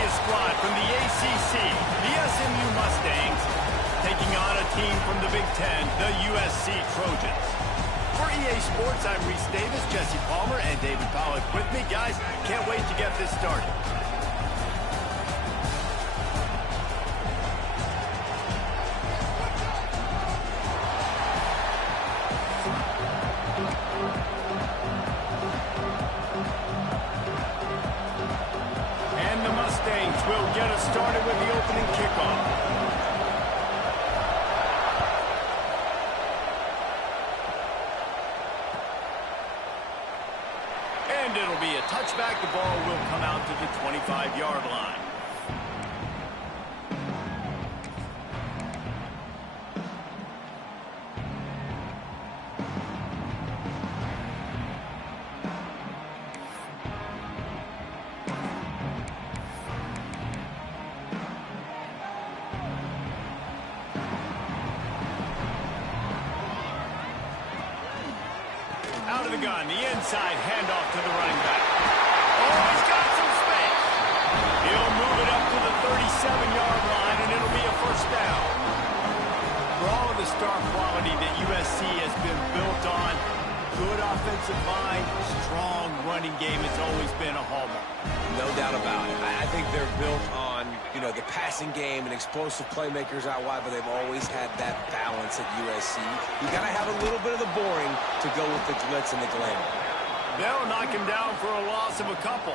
see a squad from the ACC, the SMU Mustangs, taking on a team from the Big Ten, the USC Trojans. For EA Sports, I'm Reese Davis, Jesse Palmer, and David Pollack with me. Guys, can't wait to get this started. And the Mustangs will get us started with the opening kickoff. And it'll be a touchback. The ball will come out to the 25-yard line. Out of the gun, the inside handoff to the running back. Oh, he's got some space. He'll move it up to the 37-yard line, and it'll be a first down. For all of the star quality that USC has been built on, good offensive line, strong running game has always been a hallmark. No doubt about it. I think they're built on, the passing game and explosive playmakers out wide, but they've always had that balance at USC. You got to have a little bit of the boring to go with the glitz and the glamour. They'll knock him down for a loss of a couple.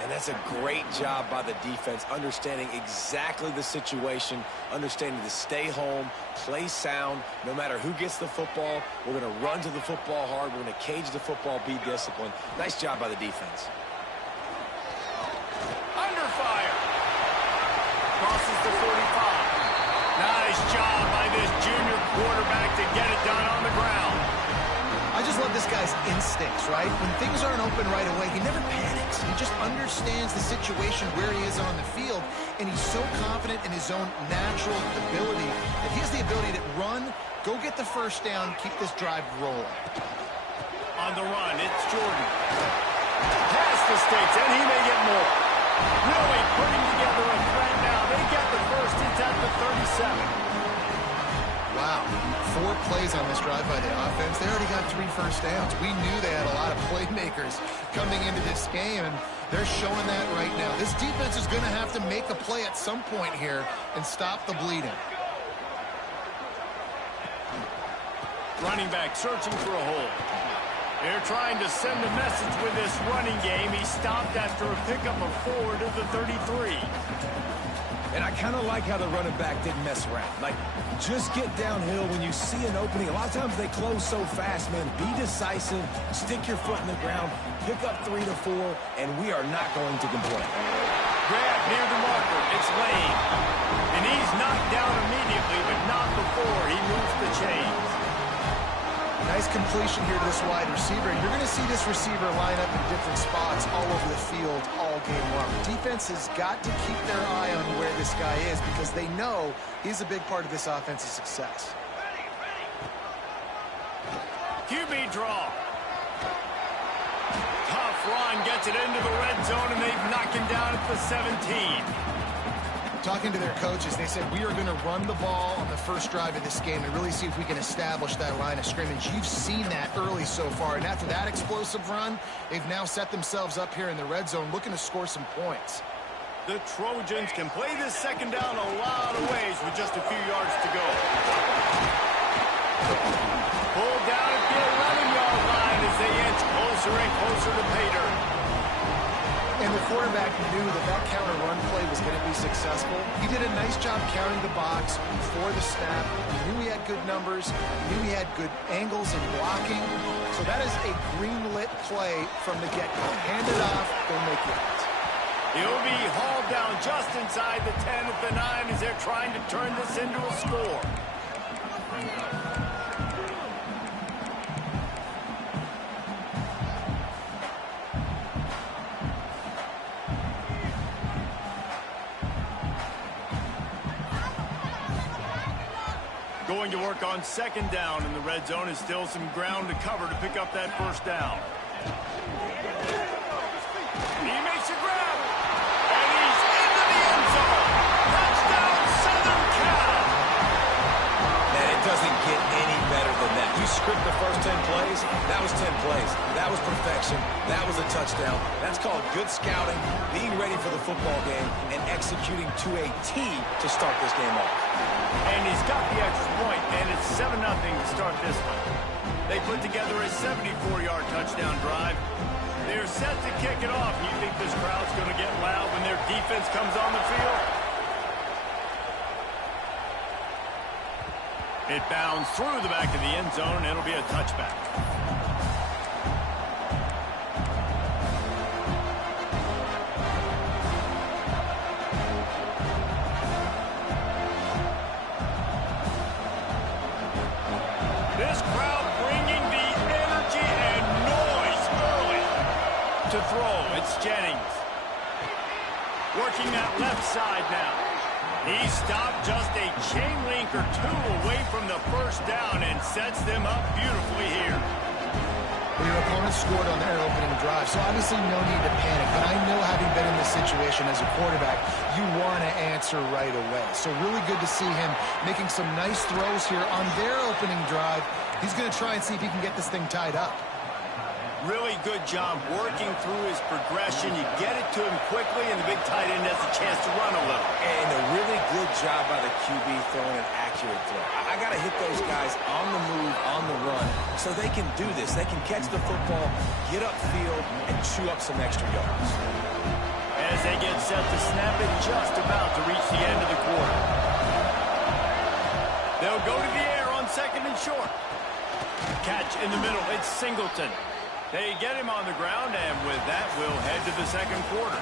And that's a great job by the defense, understanding exactly the situation, understanding to stay home, play sound. No matter who gets the football, we're going to run to the football hard. We're going to cage the football, be disciplined. Nice job by the defense. Under fire. Crosses the 45. Nice job by this junior quarterback to get it done on the ground. I just love this guy's instincts, right? When things aren't open right away, he never panics. He just understands the situation where he is on the field, and he's so confident in his own natural ability that he has the ability to run, go get the first down, keep this drive rolling. On the run, it's Jordan. Past the stakes, and he may get more. Really putting together a threat now. They get the first. It's at the 37. Wow, 4 plays on this drive by the offense. They already got 3 first downs. We knew they had a lot of playmakers coming into this game, and they're showing that right now. This defense is going to have to make a play at some point here and stop the bleeding. Running back searching for a hole. They're trying to send a message with this running game. He stopped after a pickup of 4 to the 33. And I kind of like how the running back didn't mess around. Like, just get downhill when you see an opening. A lot of times they close so fast, man. Be decisive, stick your foot in the ground, pick up 3 to 4, and we are not going to complain. Grab near the marker. It's Lane. And he's knocked down immediately, but not before he moves the chains. Nice completion here to this wide receiver, and you're going to see this receiver line up in different spots all over the field all game long. Defense has got to keep their eye on where this guy is because they know he's a big part of this offense's success. QB draw. Tough run, gets it into the red zone, and they've knocked him down at the 17. Talking to their coaches, they said, we are going to run the ball on the first drive of this game and really see if we can establish that line of scrimmage. You've seen that early so far, and after that explosive run, they've now set themselves up here in the red zone looking to score some points. The Trojans can play this second down a lot of ways with just a few yards to go. Pulled down at the 11-yard line as they inch closer and closer to pay dirt. And the quarterback knew that that counter run play was going to be successful. He did a nice job counting the box before the snap. He knew he had good numbers. He knew he had good angles and blocking. So that is a green-lit play from the get-go. Hand it off, go make it. He'll be hauled down just inside the 10 at the 9 as they're trying to turn this into a score. Going to work on second down in the red zone is still some ground to cover to pick up that first down. He makes a grab. script the first 10 plays, that was 10 plays. That was perfection. That was a touchdown. That's called good scouting, being ready for the football game, and executing to a T to start this game off. And he's got the extra point, and it's 7-0 to start this one. They put together a 74-yard touchdown drive. They're set to kick it off. You think this crowd's going to get loud when their defense comes on the field? It bounds through the back of the end zone, and it'll be a touchback. This crowd bringing the energy and noise early. To throw, it's Jennings. Working that left side now. He stopped just a chain link or two away from the first down and sets them up beautifully here. Well, your opponent scored on their opening drive, so obviously no need to panic. But I know, having been in this situation as a quarterback, you want to answer right away. So really good to see him making some nice throws here on their opening drive. He's going to try and see if he can get this thing tied up. Really good job working through his progression. You get it to him quickly, and the big tight end has a chance to run a little. And a really good job by the QB throwing an accurate throw. I got to hit those guys on the move, on the run, so they can do this. They can catch the football, get upfield, and chew up some extra yards. As they get set to snap it, just about to reach the end of the quarter. They'll go to the air on second and short. Catch in the middle. It's Singleton. They get him on the ground, and with that, we'll head to the second quarter.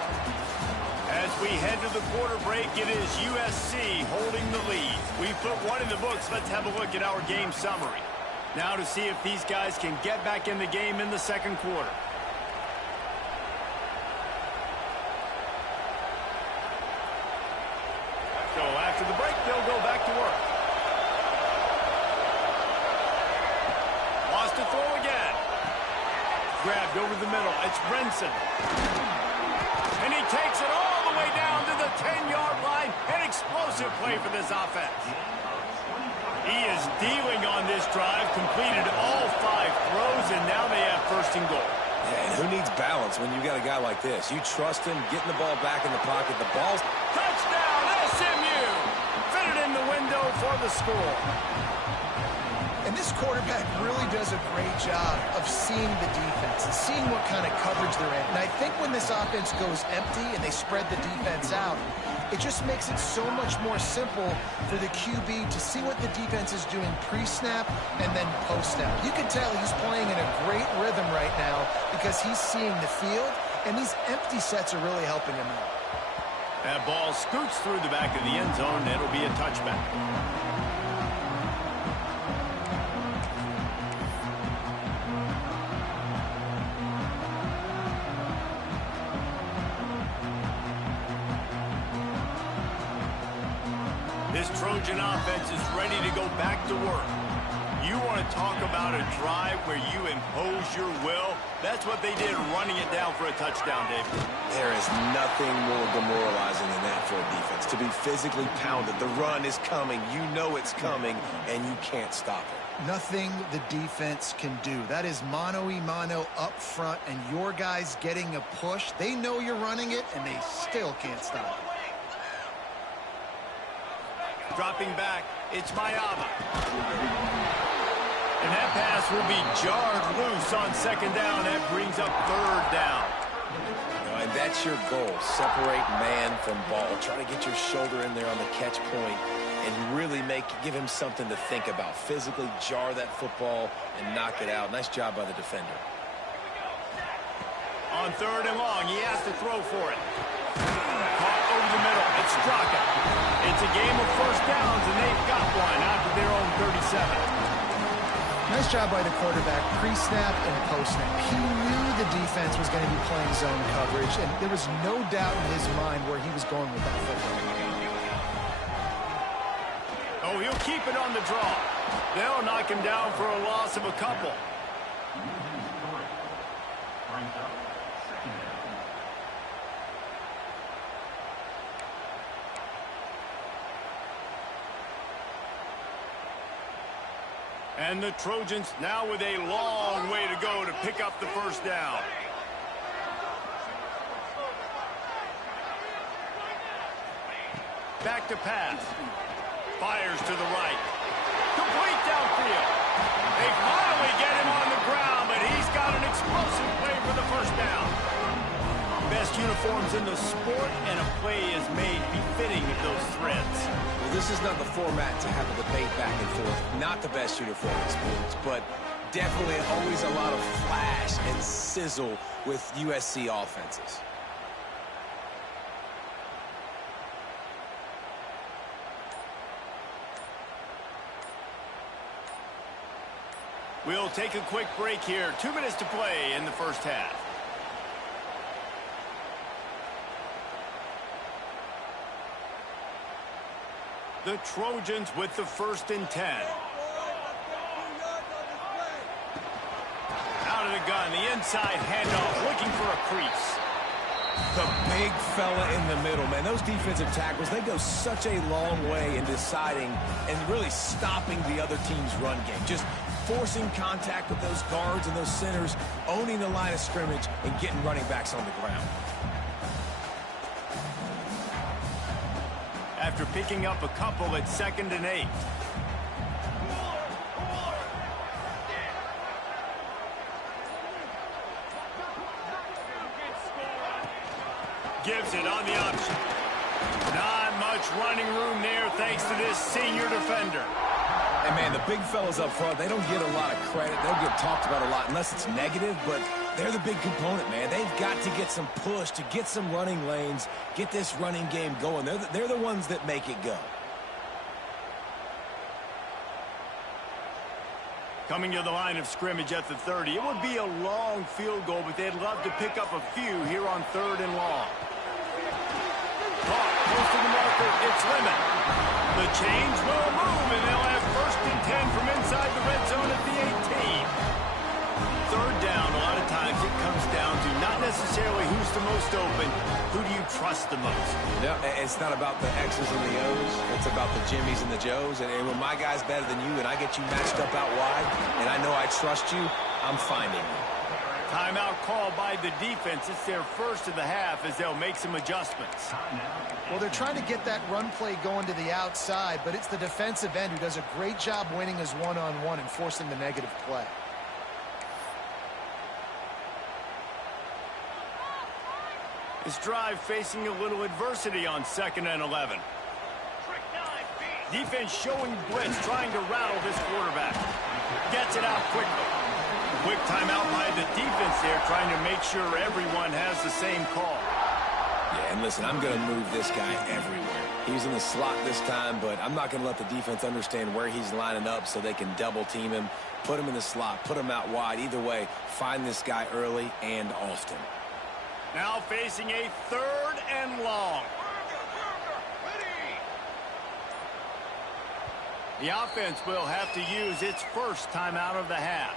As we head to the quarter break, it is USC holding the lead. We put one in the books. Let's have a look at our game summary. Now to see if these guys can get back in the game in the second quarter. So after the break, they'll go back to work. Lost to throw again. Grabbed over the middle. It's Brinson. And he takes it all the way down to the 10-yard line. An explosive play for this offense. He is dealing on this drive. Completed all 5 throws, and now they have first and goal. Yeah, and who needs balance when you got a guy like this? You trust him, getting the ball back in the pocket. The ball's... Touchdown, SMU! Fitted in the window for the score. And this quarterback really does a great job of seeing the defense and seeing what kind of coverage they're in. And I think when this offense goes empty and they spread the defense out, it just makes it so much more simple for the QB to see what the defense is doing pre-snap and then post-snap. You can tell he's playing in a great rhythm right now because he's seeing the field, and these empty sets are really helping him out. That ball scoots through the back of the end zone, and it'll be a touchback. This Trojan offense is ready to go back to work. You want to talk about a drive where you impose your will? That's what they did, running it down for a touchdown, David. There is nothing more demoralizing than that for a defense. To be physically pounded. The run is coming. You know it's coming, and you can't stop it. Nothing the defense can do. That is mano-a-mano up front, and your guys getting a push. They know you're running it, and they still can't stop it. Dropping back, it's Mayama. And that pass will be jarred loose on second down. That brings up third down. And that's your goal. Separate man from ball. Try to get your shoulder in there on the catch point and really give him something to think about. Physically jar that football and knock it out. Nice job by the defender. On third and long, he has to throw for it. Caught over the middle. It's Straka. It's a game of first downs, and they've got one out to their own 37. Nice job by the quarterback, pre-snap and post-snap. He knew the defense was going to be playing zone coverage, and there was no doubt in his mind where he was going with that football. Oh, he'll keep it on the draw. They'll knock him down for a loss of a couple. And the Trojans now with a long way to go to pick up the first down. Back to pass. Fires to the right. Complete downfield. They finally get him on the ground, but he's got an explosive play for the first down. Best uniforms in the sport, and a play is made befitting of those threads. Well, this is not the format to have a debate back and forth. Not the best uniform in sports, but definitely always a lot of flash and sizzle with USC offenses. We'll take a quick break here. 2 minutes to play in the first half. The Trojans with the 1st and 10. Out of the gun, the inside handoff, looking for a crease. The big fella in the middle, man. Those defensive tackles, they go such a long way in deciding and really stopping the other team's run game. Just forcing contact with those guards and those centers, owning the line of scrimmage, and getting running backs on the ground. After picking up a couple at 2nd and 8. Gives it on the option. Not much running room there thanks to this senior defender. And, man, the big fellas up front, they don't get a lot of credit. They don't get talked about a lot unless it's negative, but they're the big component, man. They've got to get some push, to get some running lanes, get this running game going. They're the ones that make it go. Coming to the line of scrimmage at the 30. It would be a long field goal, but they'd love to pick up a few here on 3rd and long. Caught, close to the marker, it's Lemon. The change will move, and they'll have 1st and 10 from inside the red zone at the 18. 3rd down, a lot of times it comes down to not necessarily who's the most open, who do you trust the most? No, it's not about the X's and the O's. It's about the Jimmies and the Joes. And when my guy's better than you and I get you matched up out wide, and I know I trust you, I'm finding you. Timeout called by the defense. It's their first of the half as they'll make some adjustments. Well, they're trying to get that run play going to the outside, but it's the defensive end who does a great job winning his one-on-one and forcing the negative play. This drive facing a little adversity on 2nd and 11. Defense showing blitz, trying to rattle this quarterback. Gets it out quickly. Quick timeout by the defense there, trying to make sure everyone has the same call. Yeah, and listen, I'm going to move this guy everywhere. He's in the slot this time, but I'm not going to let the defense understand where he's lining up so they can double team him, put him in the slot, put him out wide. Either way, find this guy early and often. Now facing a 3rd and long. The offense will have to use its first timeout of the half.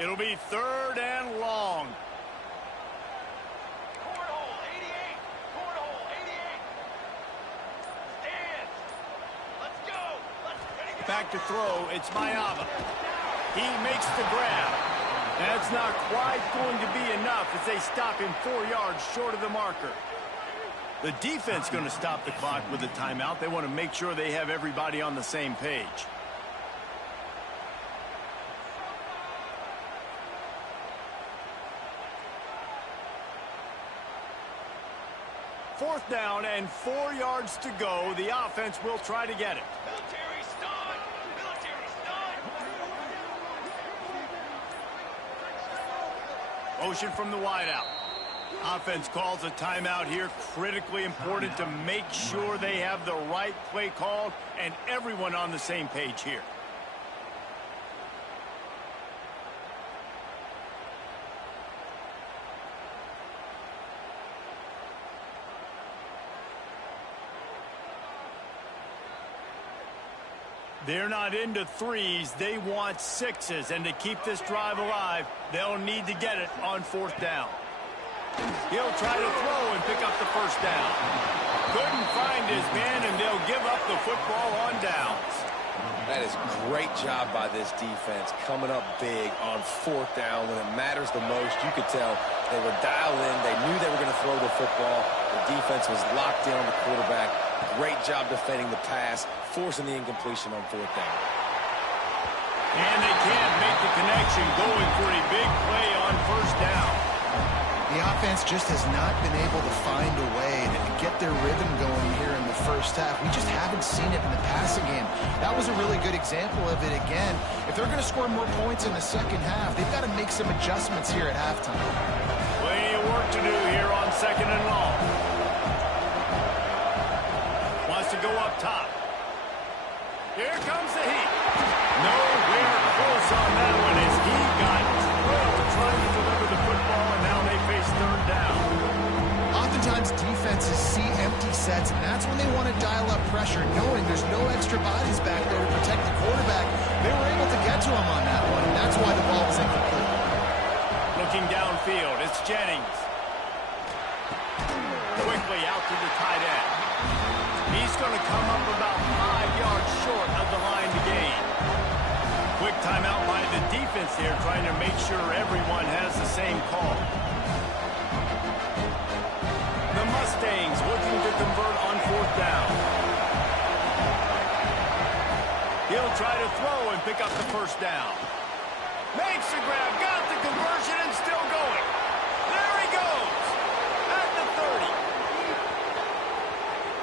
It'll be 3rd and long. Cornhole 88. Cornhole 88. Stand. Let's go. Let's Back to throw. It's Mayava. He makes the grab. That's not quite going to be enough as they stop him 4 yards short of the marker. The defense going to stop the clock with a timeout. They want to make sure they have everybody on the same page. Fourth down and 4 yards to go. The offense will try to get it. military stun. Military stun. Motion from the wideout. Offense calls a timeout here. Critically important to make sure they have the right play called and everyone on the same page here. They're not into threes. They want sixes. And to keep this drive alive, they'll need to get it on fourth down. He'll try to throw and pick up the first down. Couldn't find his man, and they'll give up the football on downs. That is great job by this defense, coming up big on fourth down when it matters the most. You could tell they were dialed in. They knew they were going to throw the football. The defense was locked in on the quarterback. Great job defending the pass, forcing the incompletion on fourth down. And they can't make the connection, going for a big play on first down. The offense just has not been able to find a way to get their rhythm going here in the first half. We just haven't seen it in the passing game. That was a really good example of it again. If they're going to score more points in the second half, they've got to make some adjustments here at halftime. Plenty of work to do here on second and long. Wants to go up top. Here comes the heat. Nowhere close on that one as he got drilled trying to deliver the football, and now they face third down. Oftentimes defenses see empty sets, and that's when they want to dial up pressure, knowing there's no extra bodies back there to protect the quarterback. They were able to get to him on that one, and that's why the ball was incomplete. Looking downfield, it's Jennings. Quickly out to the tight end. He's going to come up about 5 yards short of the line to gain. Quick timeout by the defense here, trying to make sure everyone has the same call. The Mustangs looking to convert on fourth down. He'll try to throw and pick up the first down. Makes the grab, got the conversion, and still going. There he goes. At the 30.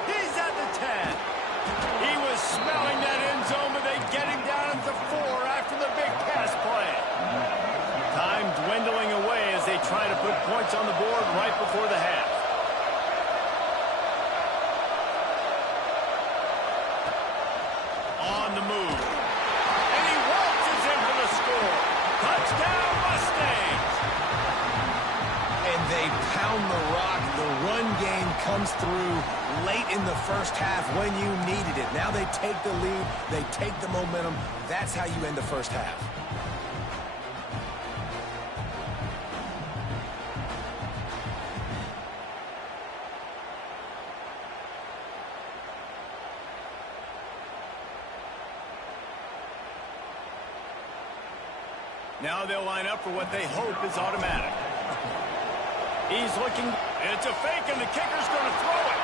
He's at the 10. He was smelling that end zone, but they get him down at the 4 after the big pass play. Time dwindling away as they try to put points on the board right before the half. On the move. And he waltzes in for the score. Touchdown, Mustangs! And they pound the rock. The run game comes through late in the first half when you needed it. Now they take the lead. They take the momentum. That's how you end the first half. Now they'll line up for what they hope is automatic. He's looking. It's a fake, and the kicker's going to throw it.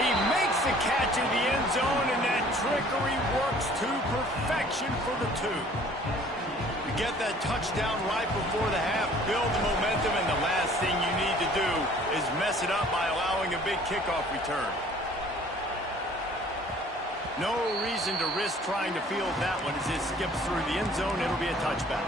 He makes the catch in the end zone, and that trickery works to perfection for the 2. To get that touchdown right before the half, build the momentum, and the last thing you need to do is mess it up by allowing a big kickoff return. No reason to risk trying to field that one as it skips through the end zone. It'll be a touchback.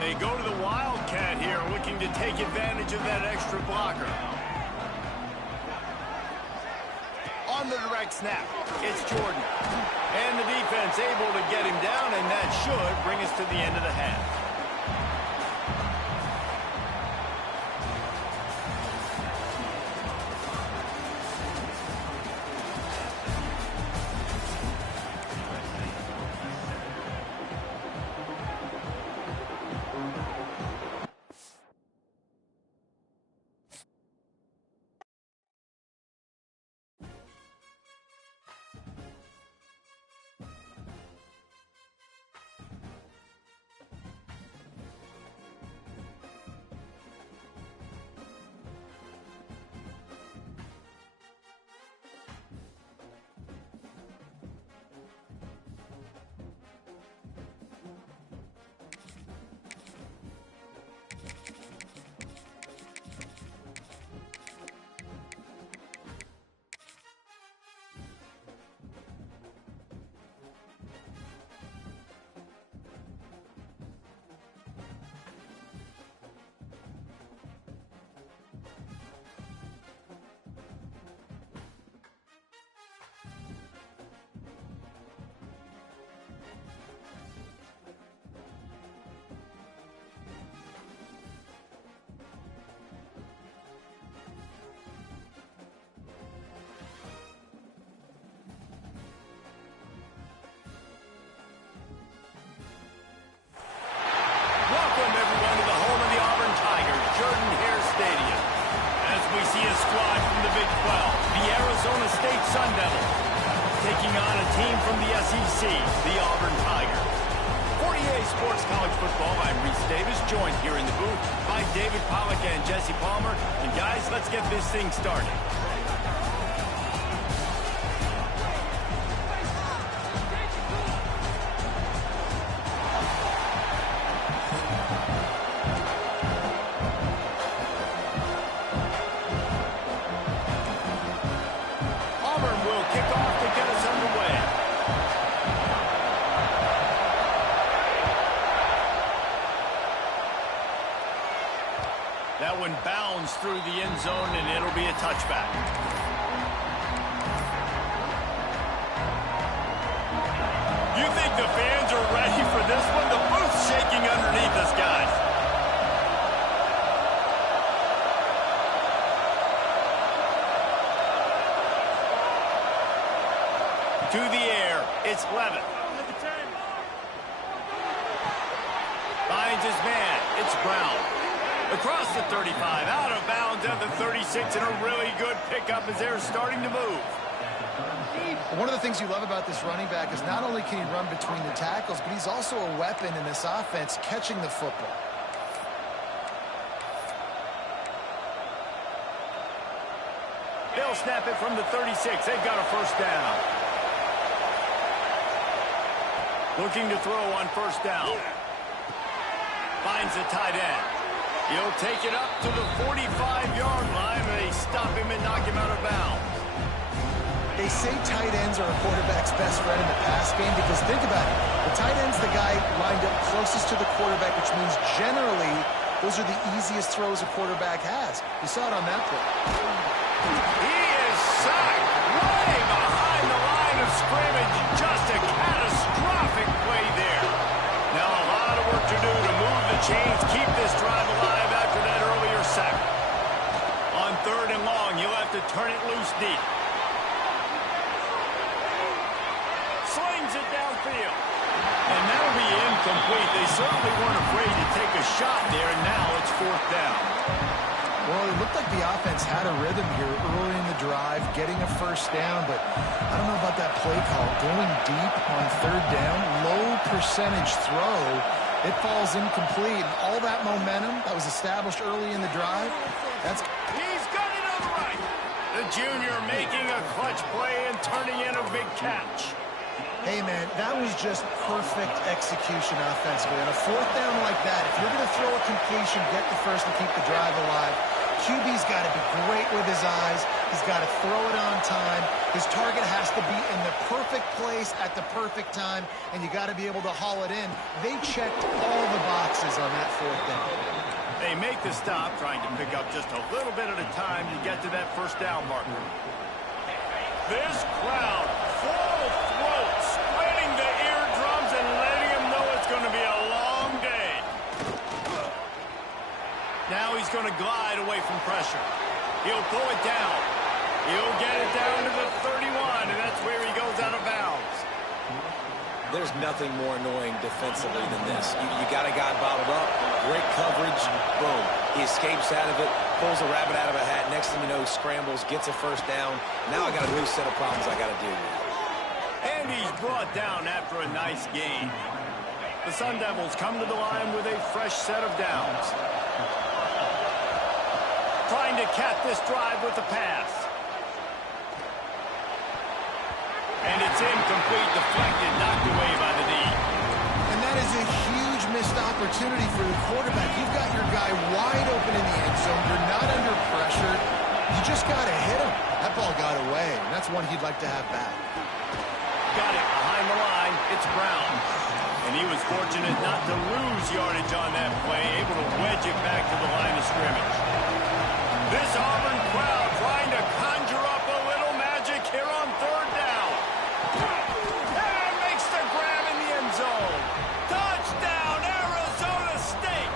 They go to the Wildcat here, looking to take advantage of that extra blocker. On the direct snap, it's Jordan. And the defense able to get him down, and that should bring us to the end of the half. taking on a team from the SEC, the Auburn Tigers. For EA Sports College Football, I'm Reese Davis, joined here in the booth by David Pollack and Jesse Palmer. And guys, let's get this thing started. That one bounds through the end zone, and it'll be a touchback. You think the fans are ready for this one? The booth's shaking underneath us, guys. To the air, it's Levitt. Finds his man, it's Brown. Across the 35, out of bounds at the 36, and a really good pickup as they're starting to move. One of the things you love about this running back is not only can he run between the tackles, but he's also a weapon in this offense catching the football. They'll snap it from the 36. They've got a first down. Looking to throw on first down. Finds the tight end. He'll take it up to the 45-yard line. They stop him and knock him out of bounds. They say tight ends are a quarterback's best friend in the pass game because think about it. The tight end's the guy lined up closest to the quarterback, which means generally those are the easiest throws a quarterback has. You saw it on that play. He is sacked way behind the line of scrimmage. Just a catastrophic play there. Now a lot of work to do to move the chains, keep this drive alive after that earlier sack. On third and long, you'll have to turn it loose deep. Slings it downfield. And that'll be incomplete. They certainly weren't afraid to take a shot there, and now it's fourth down. Well, it looked like the offense had a rhythm here early in the drive, getting a first down, but I don't know about that play call. Going deep on third down, low percentage throw, it falls incomplete. And all that momentum that was established early in the drive, He's got it on the right. The junior making a clutch play and turning in a big catch. Hey, man, that was just perfect execution offensively. On a fourth down like that, if you're going to throw a completion, get the first and keep the drive alive, QB's got to be great with his eyes. He's got to throw it on time. His target has to be in the perfect place at the perfect time, and you got to be able to haul it in. They checked all the boxes on that fourth down. They make the stop, trying to pick up just a little bit at a time to get to that first down marker. This crowd, full throat, splitting the eardrums and letting them know it's going to be a long day. Now he's going to glide away from pressure. He'll pull it down. He'll get it down to the 31, and that's where he goes out of bounds. There's nothing more annoying defensively than this. You got a guy bottled up, great coverage, boom. He escapes out of it, pulls a rabbit out of a hat. Next thing you know, he scrambles, gets a first down. Now I got a new set of problems I got to deal with. And he's brought down after a nice game. The Sun Devils come to the line with a fresh set of downs. Trying to cap this drive with the pass. And it's incomplete, deflected, knocked away by the knee. And that is a huge missed opportunity for the quarterback. You've got your guy wide open in the end zone. You're not under pressure. You just got to hit him. That ball got away, and that's one he'd like to have back. Got it behind the line. It's Brown. And he was fortunate not to lose yardage on that play, able to wedge it back to the line of scrimmage. This Auburn crowd trying to conjure up a little magic here on third down. And makes the grab in the end zone. Touchdown, Arizona State.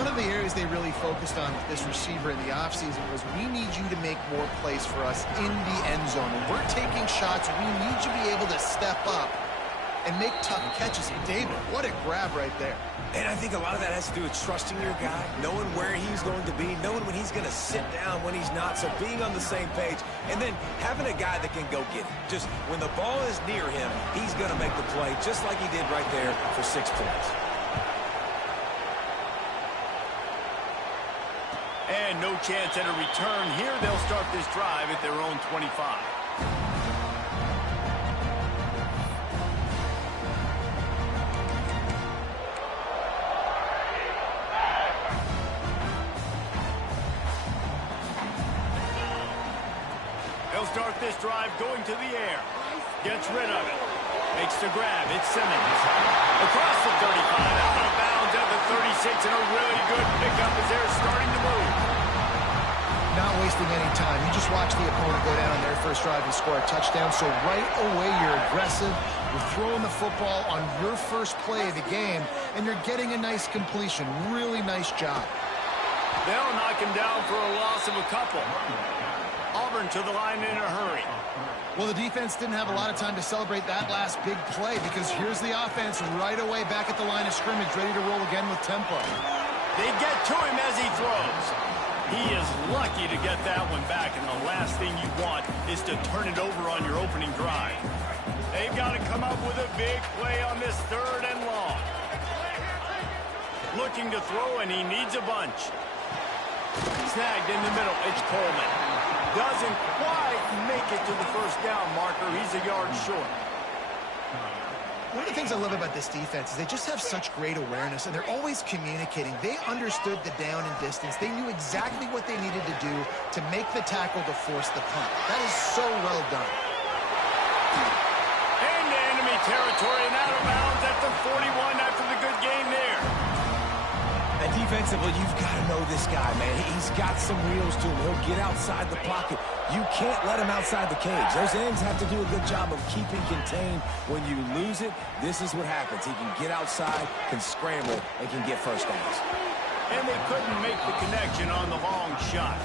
One of the areas they really focused on with this receiver in the offseason was we need you to make more plays for us in the end zone. When we're taking shots, we need you to be able to step up and make tough catches. David, what a grab right there. And I think a lot of that has to do with trusting your guy, knowing where he's going to be, knowing when he's going to sit down, when he's not, so being on the same page, and then having a guy that can go get it. Just when the ball is near him, he's going to make the play, just like he did right there for 6 points. And no chance at a return here. They'll start this drive at their own 25. They'll start this drive going to the air. Gets rid of it. Makes the grab. It's Simmons. Across the 35, out of bounds at the 36, and a really good pickup as they're starting to move. Not wasting any time. You just watch the opponent go down on their first drive and score a touchdown. So right away, you're aggressive. You're throwing the football on your first play of the game, and you're getting a nice completion. Really nice job. They'll knock him down for a loss of a couple. Auburn to the line in a hurry. Well, the defense didn't have a lot of time to celebrate that last big play because here's the offense right away back at the line of scrimmage, ready to roll again with tempo. They get to him as he throws. He is lucky to get that one back, and the last thing you want is to turn it over on your opening drive. They've got to come up with a big play on this 3rd and long. Looking to throw, and he needs a bunch. Snagged in the middle. It's Coleman. Doesn't quite make it to the first down marker. He's a yard short. One of the things I love about this defense is they just have such great awareness, and they're always communicating. They understood the down and distance. They knew exactly what they needed to do to make the tackle to force the punt. That is so well done. Into enemy territory and out of bounds at the 41 after the good game there. And defensively, you've got to know this guy, man. He's got some wheels to him. He'll get outside the pocket. You can't let him outside the cage. Those ends have to do a good job of keeping contained. When you lose it, this is what happens. He can get outside, can scramble, and can get first downs. And they couldn't make the connection on the long shot.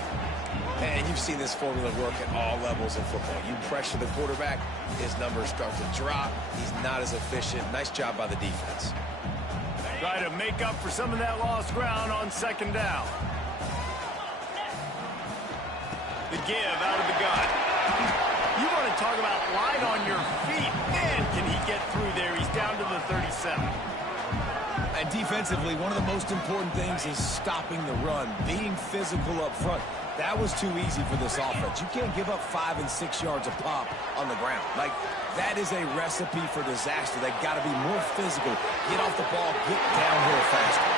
And you've seen this formula work at all levels in football. You pressure the quarterback, his numbers start to drop. He's not as efficient. Nice job by the defense. Try to make up for some of that lost ground on 2nd down. The give out of the gun. You want to talk about light on your feet. Man, can he get through there? He's down to the 37. And defensively, one of the most important things is stopping the run, being physical up front. That was too easy for this offense. You can't give up 5 and 6 yards a pop on the ground. Like, that is a recipe for disaster. They've got to be more physical, get off the ball, get downhill faster.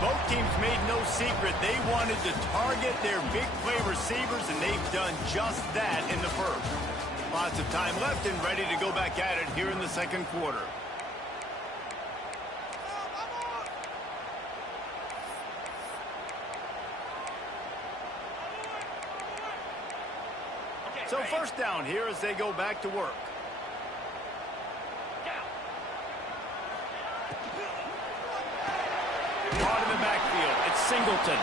Both teams made no secret they wanted to target their big play receivers, and they've done just that in the first. Lots of time left and ready to go back at it here in the 2nd quarter. So 1st down here as they go back to work. Caught in the backfield. It's Singleton.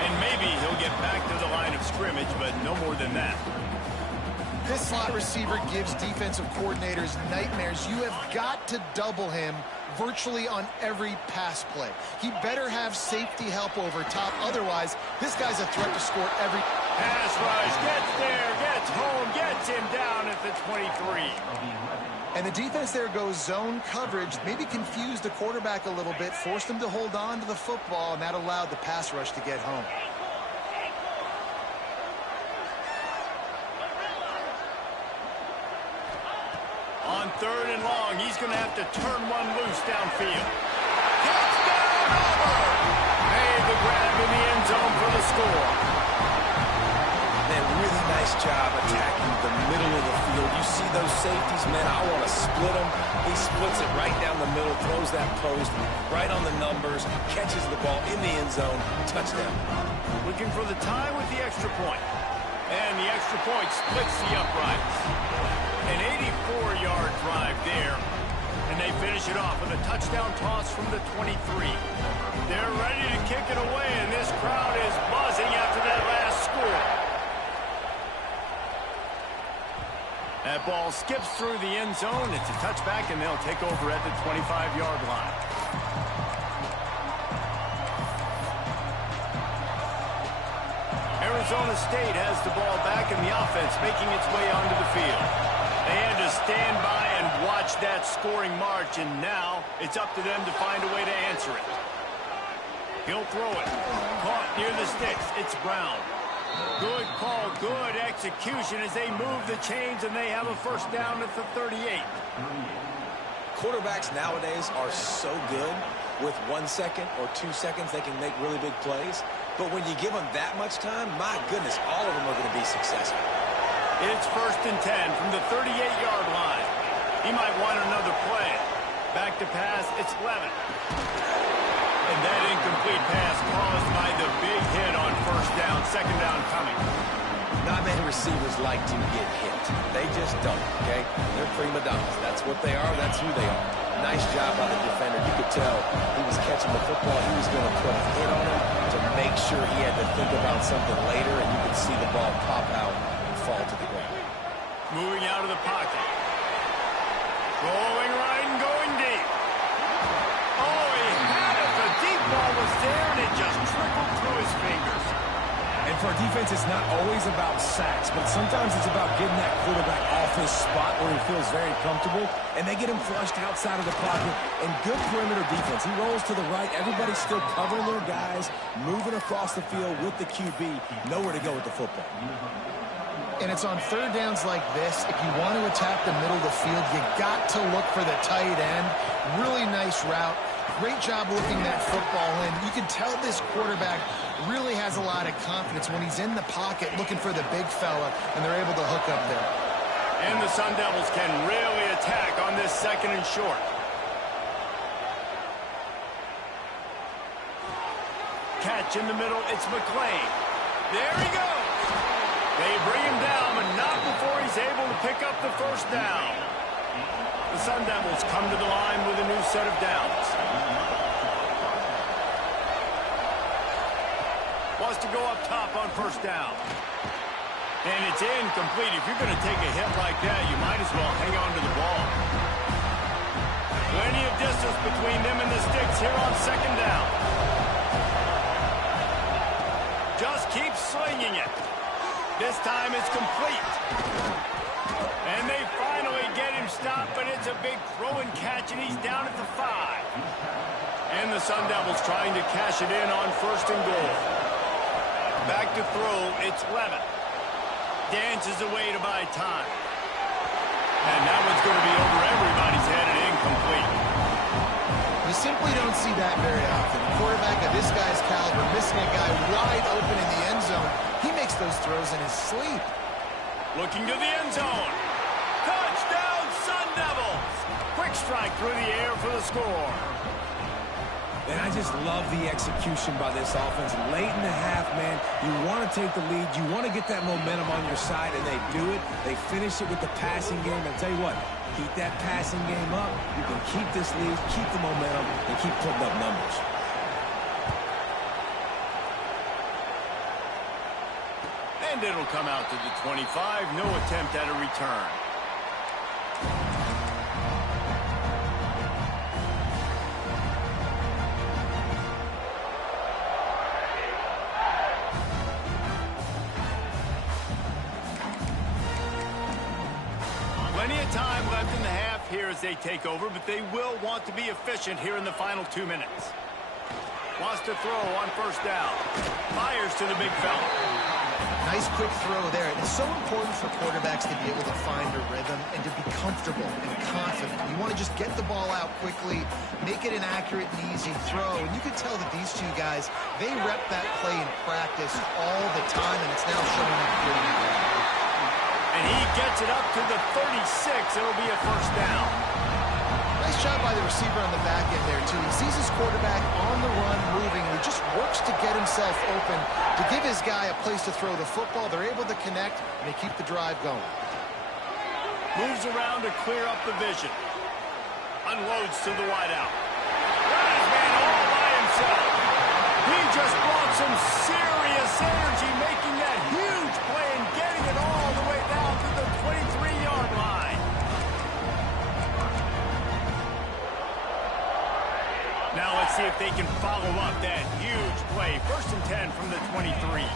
And maybe he'll get back to the line of scrimmage, but no more than that. This slot receiver gives defensive coordinators nightmares. You have got to double him virtually on every pass play. He better have safety help over top. Otherwise, this guy's a threat to score every... Pass rush, gets there, gets home, gets him down at the 23. And the defense there goes zone coverage, maybe confused the quarterback a little bit, forced him to hold on to the football, and that allowed the pass rush to get home. On 3rd and long, he's going to have to turn one loose downfield. Touchdown, Auburn! Made the grab in the end zone for the score. Man, really nice job attacking the middle of the field. You see those safeties, man, I want to split them. He splits it right down the middle, throws that post right on the numbers, catches the ball in the end zone, touchdown. Looking for the tie with the extra point. And the extra point splits the uprights. An 84-yard drive there. And they finish it off with a touchdown toss from the 23. They're ready to kick it away, and this crowd is buzzing after that last score. ball skips through the end zone. It's a touchback, and they'll take over at the 25-yard line. Arizona State has the ball back, and the offense making its way onto the field. They had to stand by and watch that scoring march, and now it's up to them to find a way to answer it. He'll throw it. Caught near the sticks. It's Brown. Good call, good execution as they move the chains, and they have a first down at the 38. Quarterbacks nowadays are so good. With 1 second or 2 seconds, they can make really big plays. But when you give them that much time, my goodness, all of them are going to be successful. It's 1st and 10 from the 38-yard line. He might want another play. Back to pass, it's Levin. And that incomplete pass caused by the big hit on first down, second down coming. Not many receivers like to get hit. They just don't, okay? They're prima donnas. That's what they are. That's who they are. Nice job by the defender. You could tell he was catching the football. He was going to put a hit on him to make sure he had to think about something later, and you could see the ball pop out and fall to the ground. Moving out of the pocket. Going right and going deep. Oh, he had it. The deep ball was there, and it just trickled through his fingers. And for a defense, it's not always about sacks, but sometimes it's about getting that quarterback off his spot where he feels very comfortable, and they get him flushed outside of the pocket. And good perimeter defense. He rolls to the right. Everybody's still covering their guys, moving across the field with the QB, nowhere to go with the football. And it's on third downs like this. If you want to attack the middle of the field, you got to look for the tight end. Really nice route. Great job looking that football in. You can tell this quarterback really has a lot of confidence when he's in the pocket looking for the big fella, and they're able to hook up there. And the Sun Devils can really attack on this second and short. Catch in the middle, it's McClain. There he goes. They bring him down, but not before he's able to pick up the first down. The Sun Devils come to the line with a new set of downs. Wants to go up top on first down. And it's incomplete. If you're going to take a hit like that, you might as well hang on to the ball. Plenty of distance between them and the sticks here on second down. Just keep slinging it. This time it's complete. And they finally get him stopped, but it's a big throw and catch, and he's down at the 5. And the Sun Devils trying to cash it in on first and goal. Back to throw, it's Levin. Dances away to buy time. And that one's going to be over everybody's head and incomplete. You simply don't see that very often. A quarterback of this guy's caliber missing a guy wide open in the end zone. He makes those throws in his sleep. Looking to the end zone. Touchdown, Sun Devils! Quick strike through the air for the score. And I just love the execution by this offense. Late in the half, man, you want to take the lead. You want to get that momentum on your side, and they do it. They finish it with the passing game. And tell you what, keep that passing game up. You can keep this lead, keep the momentum, and keep putting up numbers. And it'll come out to the 25. No attempt at a return. Plenty of time left in the half here as they take over, but they will want to be efficient here in the final 2 minutes. Wants to throw on first down. Fires to the big fella. Nice quick throw there. It's so important for quarterbacks to be able to find a rhythm and to be comfortable and confident. You want to just get the ball out quickly, make it an accurate and easy throw. And you can tell that these two guys, they rep that play in practice all the time, and it's now showing up here. And he gets it up to the 36. It'll be a first down. Nice job by the receiver on the back end there, too. He sees his quarterback on the run moving, and he just works to get himself open to give his guy a place to throw the football. They're able to connect, and they keep the drive going. Moves around to clear up the vision. Unloads to the wideout. Got his man all by himself. He just brought some serious energy, making that huge play and getting it all the way down to the 23-yard line. if they can follow up that huge play. 1st and 10 from the 23.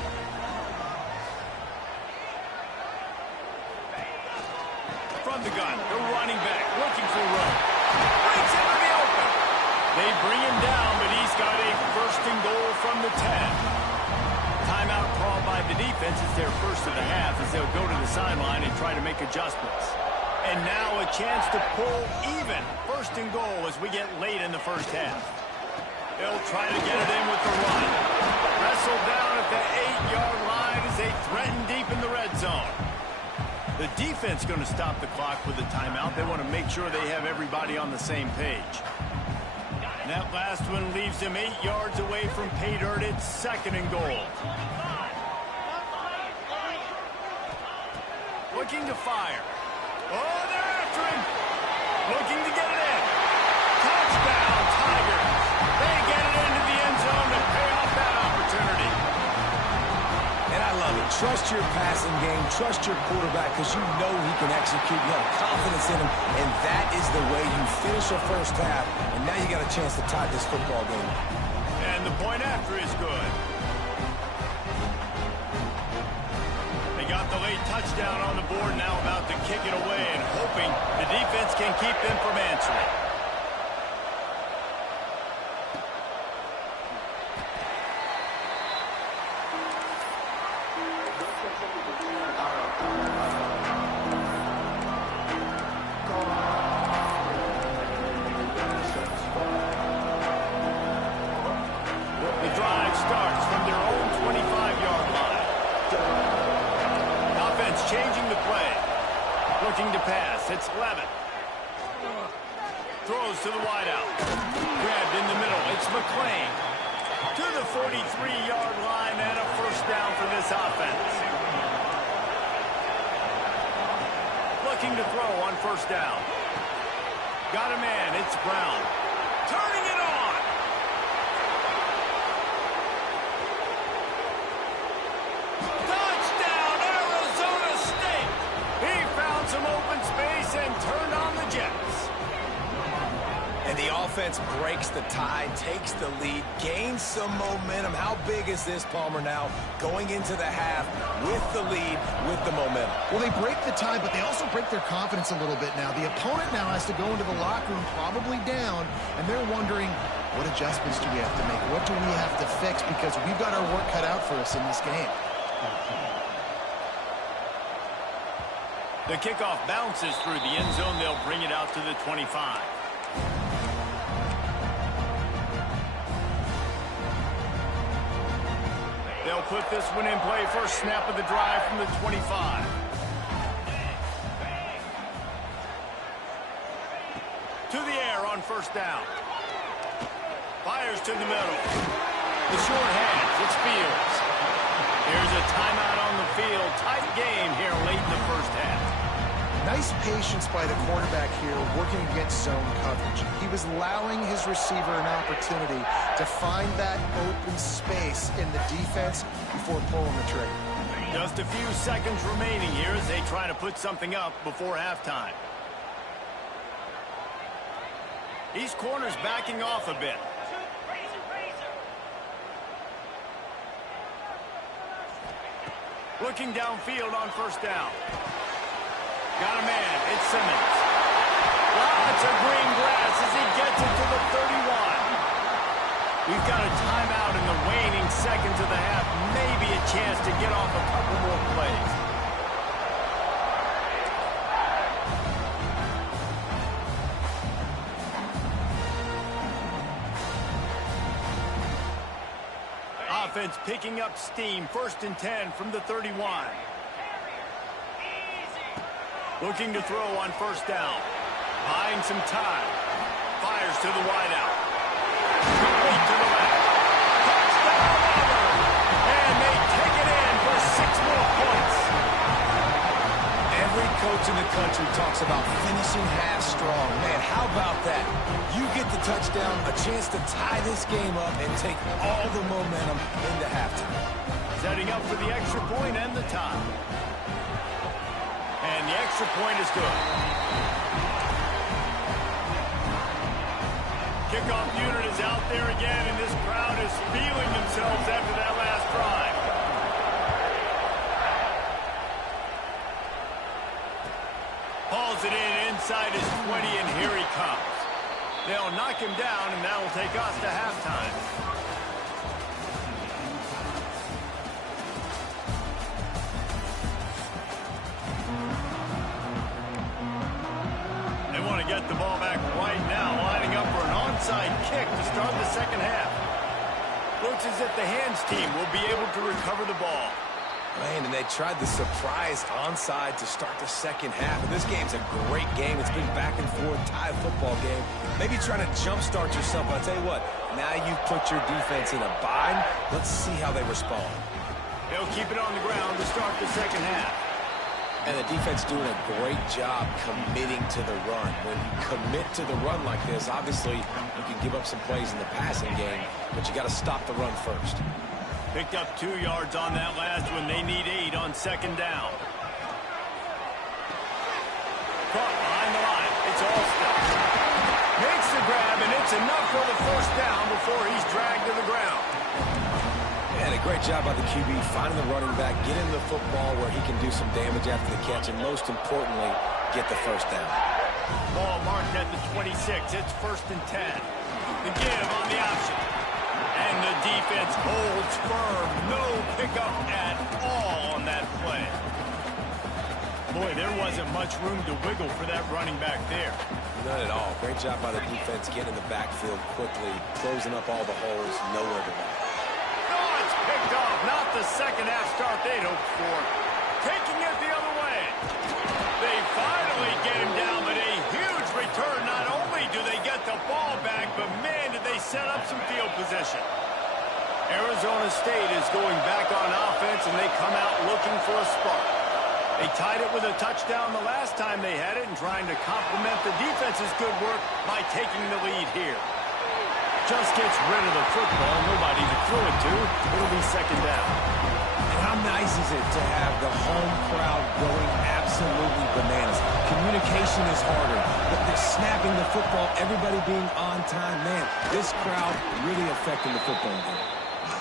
From the gun, the running back looking for room. Breaks into the open. They bring him down, but he's got a 1st and goal from the 10. Timeout called by the defense. It's their first of the half as they'll go to the sideline and try to make adjustments. And now a chance to pull even. 1st and goal as we get late in the first half. They'll try to get it in with the run. Wrestled down at the 8-yard line as they threaten deep in the red zone. The defense going to stop the clock with a timeout. They want to make sure they have everybody on the same page. And that last one leaves them 8 yards away from pay dirt. It's 2nd and goal. Looking to fire. Oh, they're after him. Looking to get it in. Touchdown, Tigers. They get it into the end zone to pay off that opportunity. And I love it. Trust your passing game. Trust your quarterback because you know he can execute. You have confidence in him, and that is the way you finish a first half. And now you got a chance to tie this football game. And the point after is good. They got the late touchdown on the board, now about to kick it away and hoping the defense can keep them from answering. The drive starts from their own 25-yard line. Offense changing the play. Looking to pass. It's Levin. Throws to the wideout. Grabbed in the middle. It's McClain. To the 43-yard line and a 1st down for this offense. Looking to throw on 1st down. Got a man. It's Brown. Turning it on. Touchdown, Arizona State. He found some open space and turned on the Jets. And the offense breaks the tie, takes the lead, gains some momentum. How big is this, Palmer, now going into the half with the lead, with the momentum? Well, they break the tie, but they also break their confidence a little bit now. The opponent now has to go into the locker room probably down, and they're wondering, what adjustments do we have to make? What do we have to fix? Because we've got our work cut out for us in this game. The kickoff bounces through the end zone. They'll bring it out to the 25. They'll put this one in play. First snap of the drive from the 25. To the air on 1st down. Fires to the middle. The short hands. It's Fields. Here's a timeout on the field. Tight game here late in the first half. Nice patience by the quarterback here working against zone coverage. He was allowing his receiver an opportunity to find that open space in the defense before pulling the trigger. Just a few seconds remaining here as they try to put something up before halftime. These corners backing off a bit. Looking downfield on 1st down. Got a man. It's Simmons. Lots of green grass as he gets it to the 31. We've got a timeout in the waning seconds of the half. Maybe a chance to get off a couple more plays. Offense picking up steam. 1st and 10 from the 31. Looking to throw on 1st down. Buying some time. Fires to the wideout. Complete to the left. Touchdown, Auburn! And they take it in for 6 more points. Every coach in the country talks about finishing half strong. Man, how about that? You get the touchdown, a chance to tie this game up and take all the momentum into halftime. Setting up for the extra point and the tie. And the extra point is good. Kickoff unit is out there again, and this crowd is feeling themselves after that last drive. Hauls it in inside his 20, and here he comes. They'll knock him down, and that will take us to halftime. They want to get the ball back right now, lining up for an onside kick to start the second half. Looks as if the hands team will be able to recover the ball. Man, and they tried the surprise onside to start the second half. And this game's a great game. It's been back and forth, tie football game. Maybe trying to jumpstart yourself. But I'll tell you what, now you've put your defense in a bind. Let's see how they respond. They'll keep it on the ground to start the second half. And the defense doing a great job committing to the run. When you commit to the run like this, obviously you can give up some plays in the passing game, but you got to stop the run first. Picked up 2 yards on that last one. They need 8 on second down. Caught behind the line. It's Alston. Makes the grab, and it's enough for the first down before he's dragged to the ground. And a great job by the QB finding the running back, getting the football where he can do some damage after the catch, and most importantly, get the first down. Ball marked at the 26. It's 1st and 10. The give on the option. And the defense holds firm. No pickup at all on that play. Boy, there wasn't much room to wiggle for that running back there. None at all. Great job by the defense getting in the backfield quickly, closing up all the holes, nowhere to run. Oh, it's picked off. Not the second half start they'd hoped for. Taking it the other way. They finally get him down, but a huge return. Not only do they get the ball back, but man, did they set up some field position. Arizona State is going back on offense, and they come out looking for a spark. They tied it with a touchdown the last time they had it and trying to complement the defense's good work by taking the lead here. Just gets rid of the football. Nobody to throw it to. It'll be second down. And how nice is it to have the home crowd going absolutely bananas? Communication is harder, but they're snapping the football, everybody being on time. Man, this crowd really affecting the football game.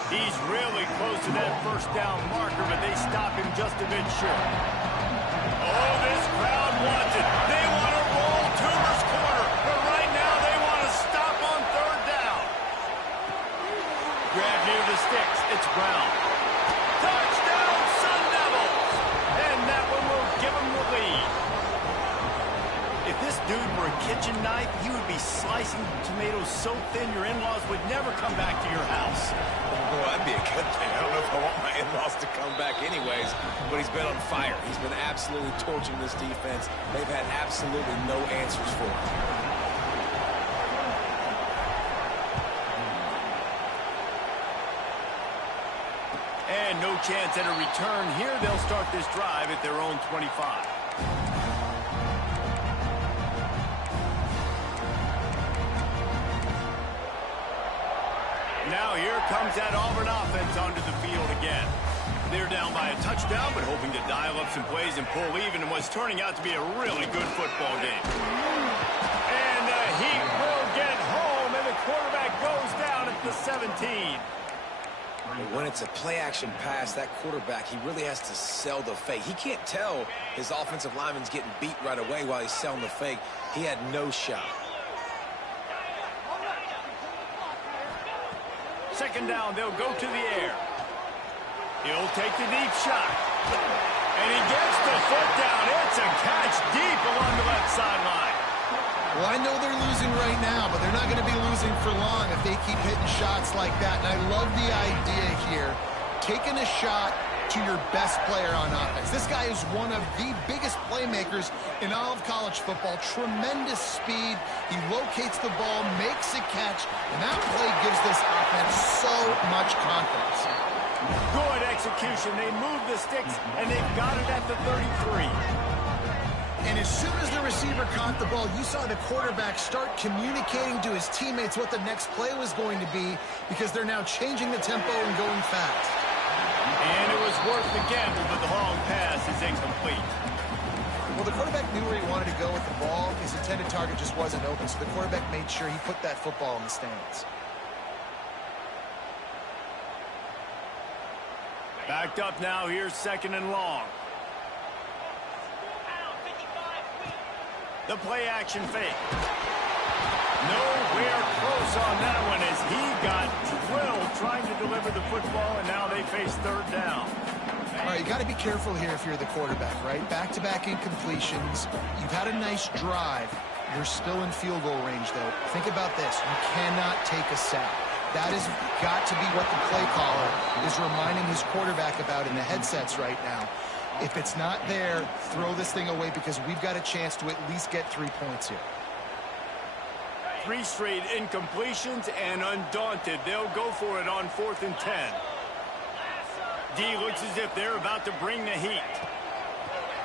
He's really close to that first down marker, but they stop him just a bit short. Oh, this crowd wants it. They want to roll Toomer's corner, but right now they want to stop on third down. Grab near the sticks. It's Brown. Touchdown, Sun Devils! And that one will give them the lead. If this dude were a kitchen knife, he would be slicing tomatoes so thin your in-laws would never come back to your house. Well, that'd be a good thing. I don't know if I want my in-laws to come back anyways, but he's been on fire. He's been absolutely torching this defense. They've had absolutely no answers for him. And no chance at a return here. They'll start this drive at their own 25. Now here comes that Auburn offense onto the field again. They're down by a touchdown, but hoping to dial up some plays and pull even in what's turning out to be a really good football game. And the Heat will get home, and the quarterback goes down at the 17. When it's a play-action pass, that quarterback, he really has to sell the fake. He can't tell his offensive lineman's getting beat right away while he's selling the fake. He had no shot. Second down, they'll go to the air. He'll take the deep shot. And he gets the foot down. It's a catch deep along the left sideline. Well, I know they're losing right now, but they're not going to be losing for long if they keep hitting shots like that. And I love the idea here, taking a shot to your best player on offense. This guy is one of the biggest playmakers in all of college football. Tremendous speed. He locates the ball, makes a catch, and that play gives this offense so much confidence. Good execution. They move the sticks, and they've got it at the 33. And as soon as the receiver caught the ball, you saw the quarterback start communicating to his teammates what the next play was going to be, because they're now changing the tempo and going fast. And it was worth the gamble, but the long pass is incomplete. Well, the quarterback knew where he wanted to go with the ball. His intended target just wasn't open, so the quarterback made sure he put that football in the stands. Backed up now. Here's 2nd and long. The play action fake. Nowhere close on that one as he got drilled trying to deliver the football, and now they face 3rd down. All right, you got to be careful here if you're the quarterback, right? Back-to-back incompletions. You've had a nice drive. You're still in field goal range, though. Think about this. You cannot take a sack. That has got to be what the play caller is reminding his quarterback about in the headsets right now. If it's not there, throw this thing away because we've got a chance to at least get 3 points here. 3 straight incompletions, and undaunted, they'll go for it on 4th and 10. D looks as if they're about to bring the heat.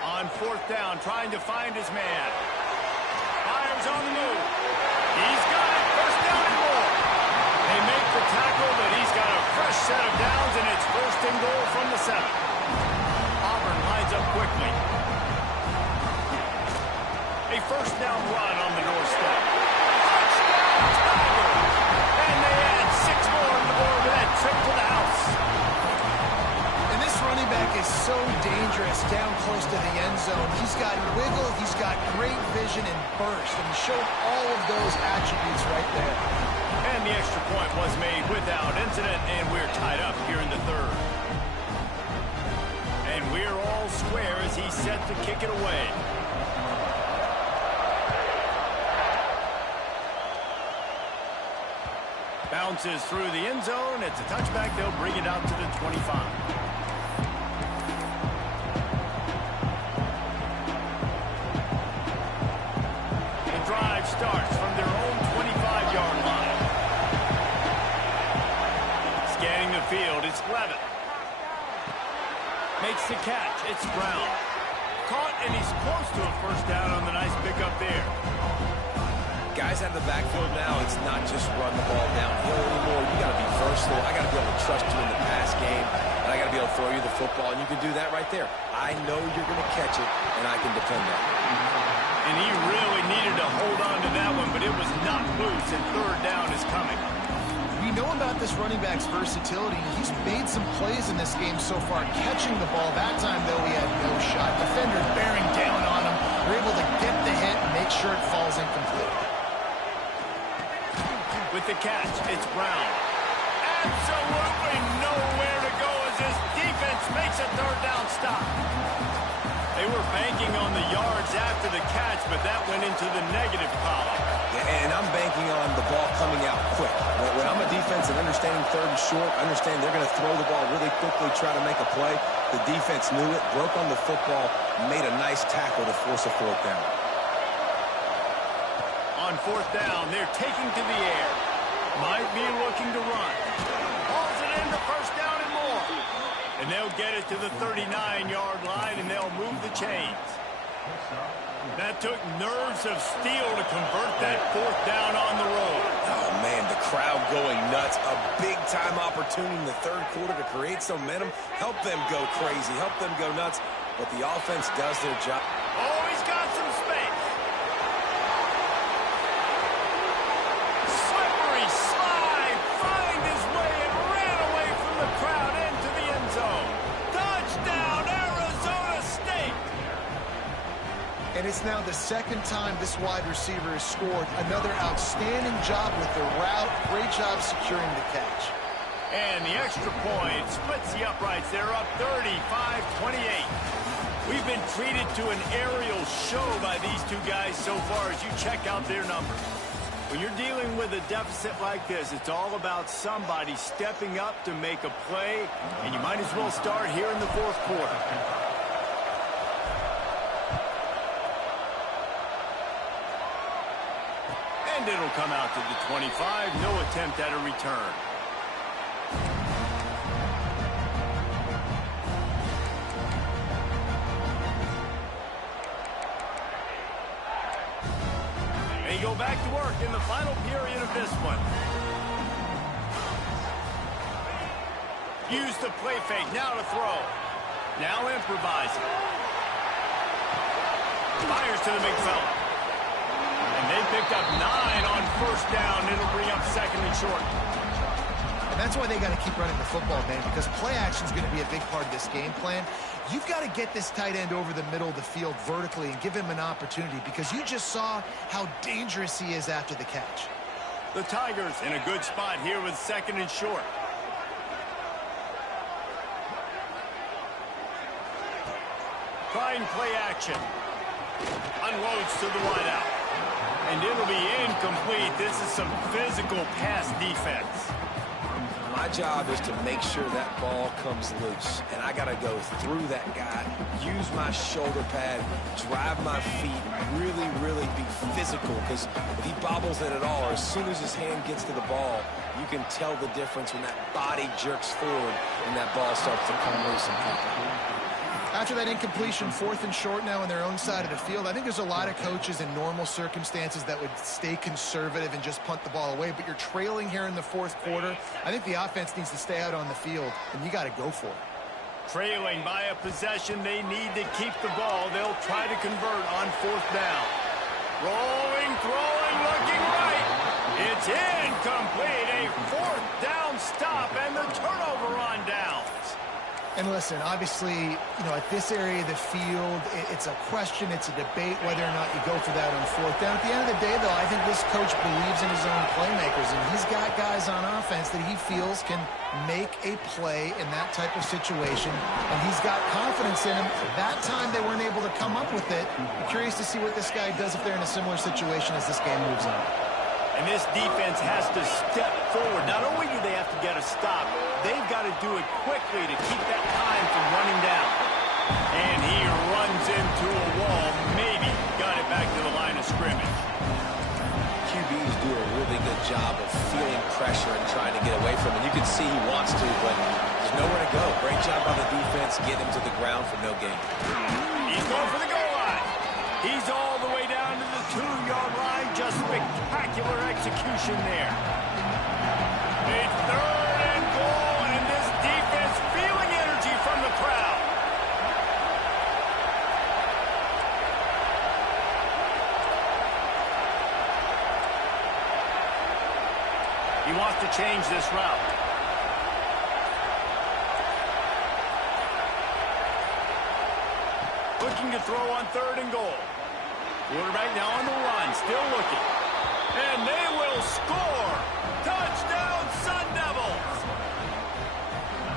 On 4th down, trying to find his man. Fires on the move. He's got it. 1st down and more. They make the tackle, but he's got a fresh set of downs, and it's 1st and goal from the 7. Auburn lines up quickly. A 1st down run on the doorstep. Touchdown, Tigers! And they add 6 more on the board with that trip to the house. Running back is so dangerous down close to the end zone. He's got wiggle, he's got great vision and burst, and he showed all of those attributes right there. And the extra point was made without incident, and we're tied up here in the 3rd. And we're all square as he's set to kick it away. Bounces through the end zone. It's a touchback. They'll bring it out to the 25. Starts from their own 25-yard line. Scanning the field, it's Levitt. Makes the catch, it's Brown. Caught, and he's close to a 1st down on the nice pickup there. Guys out of the backfield now, it's not just run the ball downhill anymore. You got to be versatile. I got to be able to trust you in the pass game, and I got to be able to throw you the football, and you can do that right there. I know you're going to catch it, and I can depend on it. And he really needed to hold on to that one, but it was not loose, and 3rd down is coming. We know about this running back's versatility. He's made some plays in this game so far, catching the ball. That time, though, he had no shot. Defenders bearing down on him. They're able to get the hit and make sure it falls incomplete. With the catch, it's Brown. Absolutely nowhere to go as his defense makes a 3rd down stop. They were banking on the yards after the catch, but that went into the negative column. Yeah, and I'm banking on the ball coming out quick. When I'm a defense and understanding 3rd and short, I understand they're going to throw the ball really quickly, try to make a play. The defense knew it, broke on the football, made a nice tackle to force a 4th down. On 4th down, they're taking to the air. Might be looking to run. Hauls it into 1st down and more. And they'll get it to the 39-yard line, and they'll move the chains. That took nerves of steel to convert that 4th down on the road. Oh, man, the crowd going nuts. A big-time opportunity in the 3rd quarter to create some momentum, help them go crazy, help them go nuts. But the offense does their job. Oh, he's got some space. Slippery slide, find his way and ran away from the crowd into the end zone. Touchdown, Arizona State. And it's now the 2nd time this wide receiver has scored. Another outstanding job with the route. Great job securing the catch. And the extra point splits the uprights. They're up 35-28. We've been treated to an aerial show by these two guys so far as you check out their numbers. When you're dealing with a deficit like this, it's all about somebody stepping up to make a play, and you might as well start here in the 4th quarter. And it'll come out to the 25. No attempt at a return. They go back to work in the final period of this one. Use the play fake. Now to throw. Now improvising. Fires to the big fella. And they picked up 9 on first down. It'll bring up second and short. And that's why they got to keep running the football, man, because play action is going to be a big part of this game plan. You've got to get this tight end over the middle of the field vertically and give him an opportunity, because you just saw how dangerous he is after the catch. The Tigers in a good spot here with second and short. Trying play action. Unloads to the wideout. And it'll be incomplete. This is some physical pass defense. My job is to make sure that ball comes loose, and I got to go through that guy, use my shoulder pad, drive my feet, really, really be physical, because if he bobbles it at all, or as soon as his hand gets to the ball, you can tell the difference when that body jerks forward and that ball starts to come loose and pop out. After that incompletion, 4th and short now on their own side of the field, I think there's a lot of coaches in normal circumstances that would stay conservative and just punt the ball away, but you're trailing here in the 4th quarter. I think the offense needs to stay out on the field, and you got to go for it. Trailing by a possession, they need to keep the ball. They'll try to convert on 4th down. Rolling, throwing, looking right. It's incomplete. A 4th down stop and the turnover on downs. And listen, obviously, at this area of the field, it's a question, it's a debate whether or not you go for that on 4th down. At the end of the day, though, I think this coach believes in his own playmakers, and he's got guys on offense that he feels can make a play in that type of situation, and he's got confidence in him. That time they weren't able to come up with it. I'm curious to see what this guy does if they're in a similar situation as this game moves on. And this defense has to step forward. Not only do they have to get a stop, they've got to do it quickly to keep that time from running down. And he runs into a wall. Maybe got it back to the line of scrimmage. QBs do a really good job of feeling pressure and trying to get away from it. You can see he wants to, but there's nowhere to go. Great job by the defense. Get him to the ground for no gain. He's going for the goal line. He's all the way down to the 2-yard line. Just spectacular execution there. A 3rd and goal, and this defense feeling energy from the crowd. He wants to change this route. Looking to throw on 3rd and goal. Quarterback now on the run, still looking. And they will score! Touchdown, Sun Devils!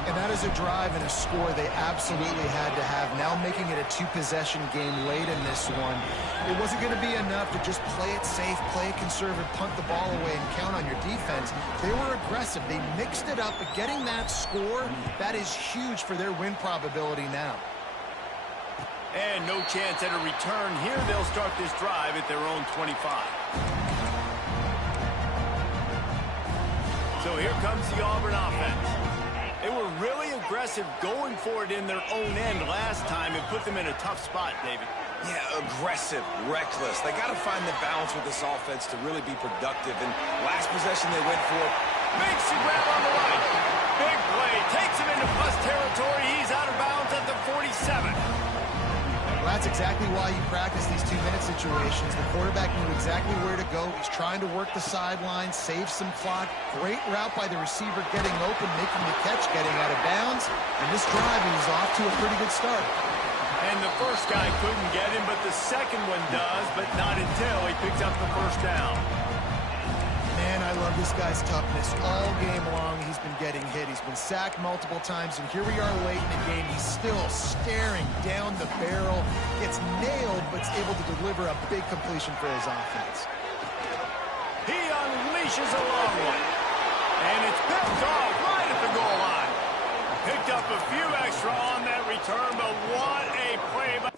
And that is a drive and a score they absolutely had to have. Now making it a 2-possession game late in this one. It wasn't going to be enough to just play it safe, play it conservative, punt the ball away, and count on your defense. They were aggressive. They mixed it up, but getting that score, that is huge for their win probability now. And no chance at a return here. They'll start this drive at their own 25. So here comes the Auburn offense. They were really aggressive going for it in their own end last time. It put them in a tough spot, David. Yeah, aggressive, reckless. They got to find the balance with this offense to really be productive. And last possession they went for, makes the grab on the right. Big play. Takes him into plus territory. He's out of bounds at the 47. Well, that's exactly why you practice these 2-minute situations. The quarterback knew exactly where to go. He's trying to work the sideline, save some clock. Great route by the receiver getting open, making the catch, getting out of bounds. And this drive is off to a pretty good start. And the first guy couldn't get him, but the second one does, but not until he picks up the first down. Man, I love this guy's toughness. All game long, he's been getting hit. He's been sacked multiple times, and here we are late in the game. He's still staring down the barrel. Gets nailed, but is able to deliver a big completion for his offense. He unleashes a long one. And it's picked off right at the goal line. Picked up a few extra on that return, but what a play by...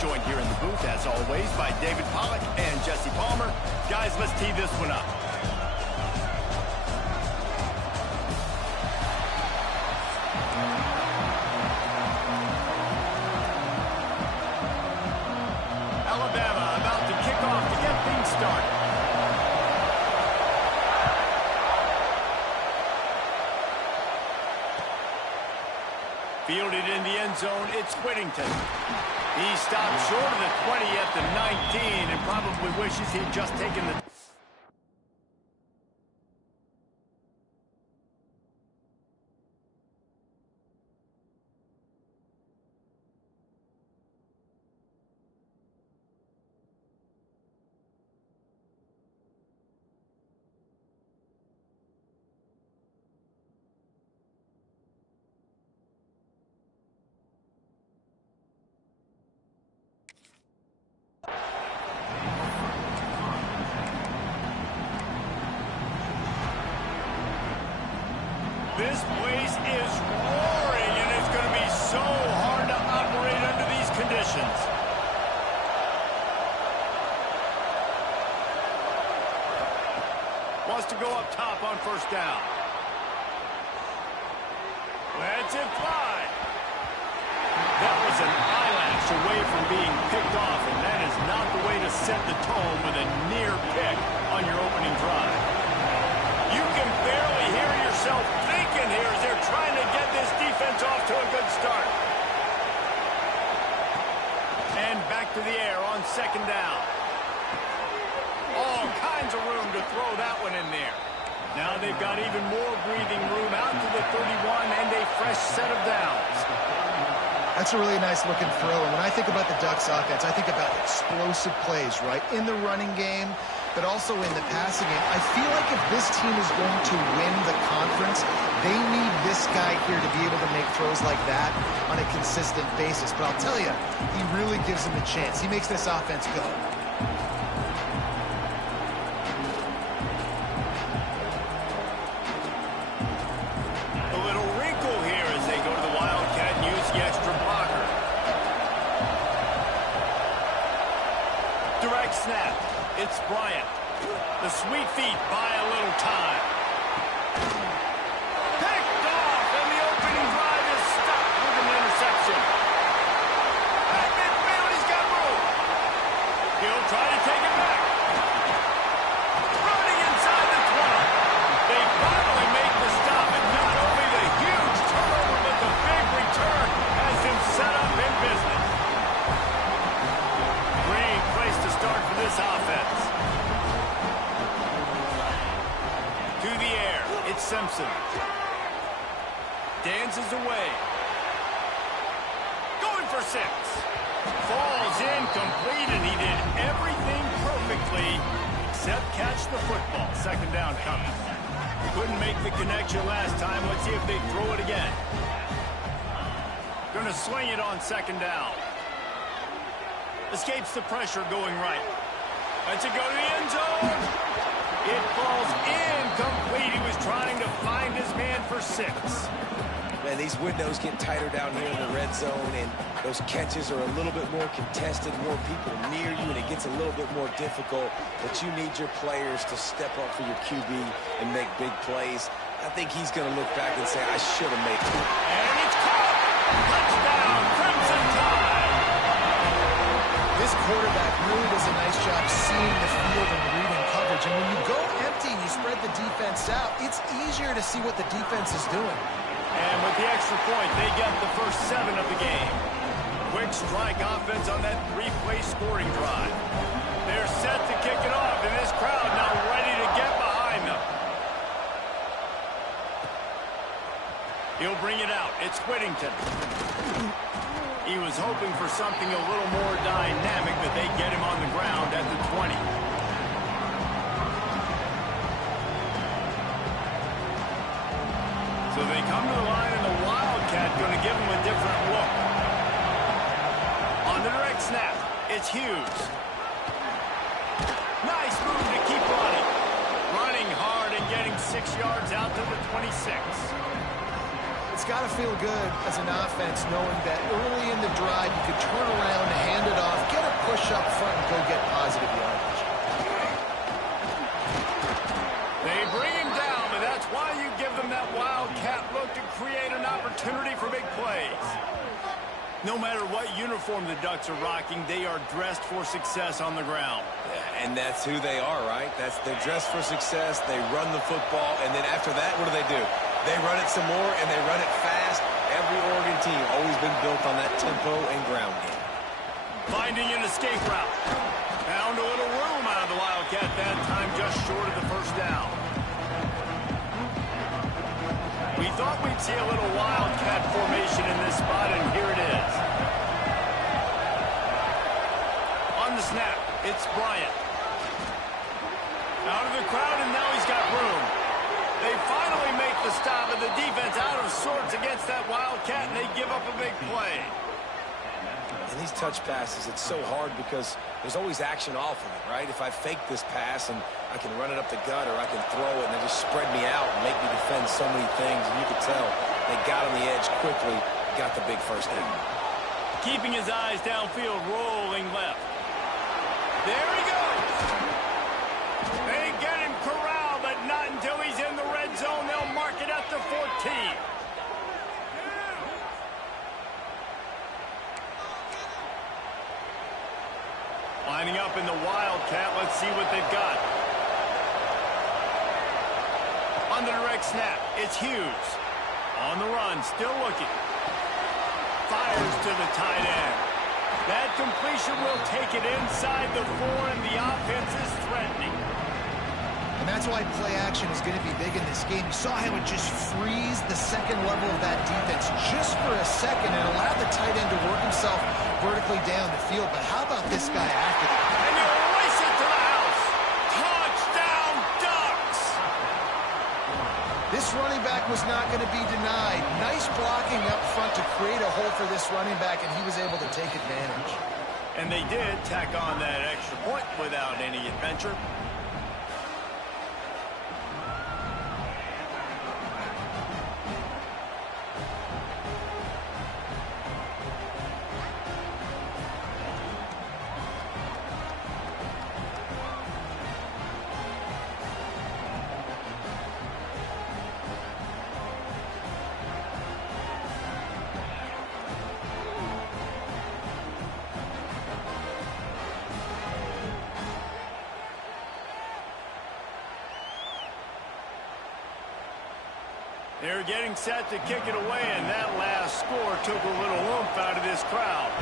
joined here in the booth, as always, by David Pollack and Jesse Palmer. Guys, let's tee this one up. Alabama about to kick off to get things started. Fielded in the end zone, it's Whittington. He stopped short of the 20 at the 19 and probably wishes he'd just taken the... This place is roaring, and it's going to be so hard to operate under these conditions. Wants to go up top on first down. Lets it fly. That was an eyelash away from being picked off, and that is not the way to set the tone with a near pick on your opening drive. You can barely hear yourself thinking here as they're trying to get this defense off to a good start. And back to the air on second down. All kinds of room to throw that one in there. Now they've got even more breathing room out to the 31 and a fresh set of downs. That's a really nice looking throw. And when I think about the Ducks offense, I think about explosive plays, right? In the running game, but also in the passing game. I feel like if this team is going to win the conference, they need this guy here to be able to make throws like that on a consistent basis. But I'll tell you, he really gives them a chance. He makes this offense go. A little wrinkle here as they go to the Wildcat and use the extra blocker. Direct snap. It's Bryant. The sweet feet buy a little time. Picked off, and the opening drive is stopped with an interception. At midfield, he's got room. He'll try to take it back. Running inside the 20. They finally make the stop, and not only the huge turnover, but the big return has him set up in business. Great place to start for this offense. To the air, it's Simpson. Dances away. Going for 6. Falls incomplete, and he did everything perfectly except catch the football. Second down coming. Couldn't make the connection last time. Let's see if they throw it again. Gonna swing it on second down. Escapes the pressure going right. Lets it go to the end zone. It falls incomplete. He was trying to find his man for 6. Man, these windows get tighter down here in the red zone, and those catches are a little bit more contested, more people near you, and it gets a little bit more difficult. But you need your players to step up for your QB and make big plays. I think he's going to look back and say, I should have made it. And it's caught. Touchdown, Crimson Tide. This quarterback really does a nice job seeing the field and reading coverage. And when you go empty and you spread the defense out, it's easier to see what the defense is doing. And with the extra point, they get the first 7 of the game. Quick strike offense on that 3-play scoring drive. They're set to kick it off, and this crowd now ready to get behind them. He'll bring it out. It's Whittington. He was hoping for something a little more dynamic, but they get him on the ground at the 20. So they come to the line, and the Wildcat going to give him a different look. On the direct snap, it's Hughes. Nice move to keep running. Running hard and getting 6 yards out to the 26. It's got to feel good as an offense knowing that early in the drive you could turn around, hand it off, get a push up front, and go get positive yardage. They bring him down, but that's why you give them that wildcat look to create an opportunity for big plays. No matter what uniform the Ducks are rocking, they are dressed for success on the ground. Yeah, and that's who they are, right? They're dressed for success. They run the football, and then after that, what do? They run it some more, and they run it fast. Every Oregon team always been built on that tempo and ground game. Finding an escape route. Found a little room out of the Wildcat that time, just short of the first down. We thought we'd see a little Wildcat formation in this spot, and here it is. On the snap, it's Bryant. Out of the crowd, and now he's got room. They finally make the stop, and the defense out of sorts against that Wildcat, and they give up a big play. And these touch passes, it's so hard because there's always action off of it, right? If I fake this pass and I can run it up the gut or I can throw it and they just spread me out and make me defend so many things, and you can tell they got on the edge quickly, got the big first down. Keeping his eyes downfield, rolling left. There he goes. They get him corralled, but not until he's in the red zone. They'll mark it at the 14. Lining up in the Wildcat. Let's see what they've got. On the direct snap, it's Hughes. On the run, still looking. Fires to the tight end. That completion will take it inside the 4, and the offense is threatening. And that's why play action is going to be big in this game. You saw how it just frees the second level of that defense just for a second and allowed the tight end to work himself vertically down the field. But how about this guy after that? And you race it to the house. Touchdown, Ducks! This running back was not going to be denied. Nice blocking up front to create a hole for this running back, and he was able to take advantage. And they did tack on that extra point without any adventure. They're getting set to kick it away, and that last score took a little oomph out of this crowd.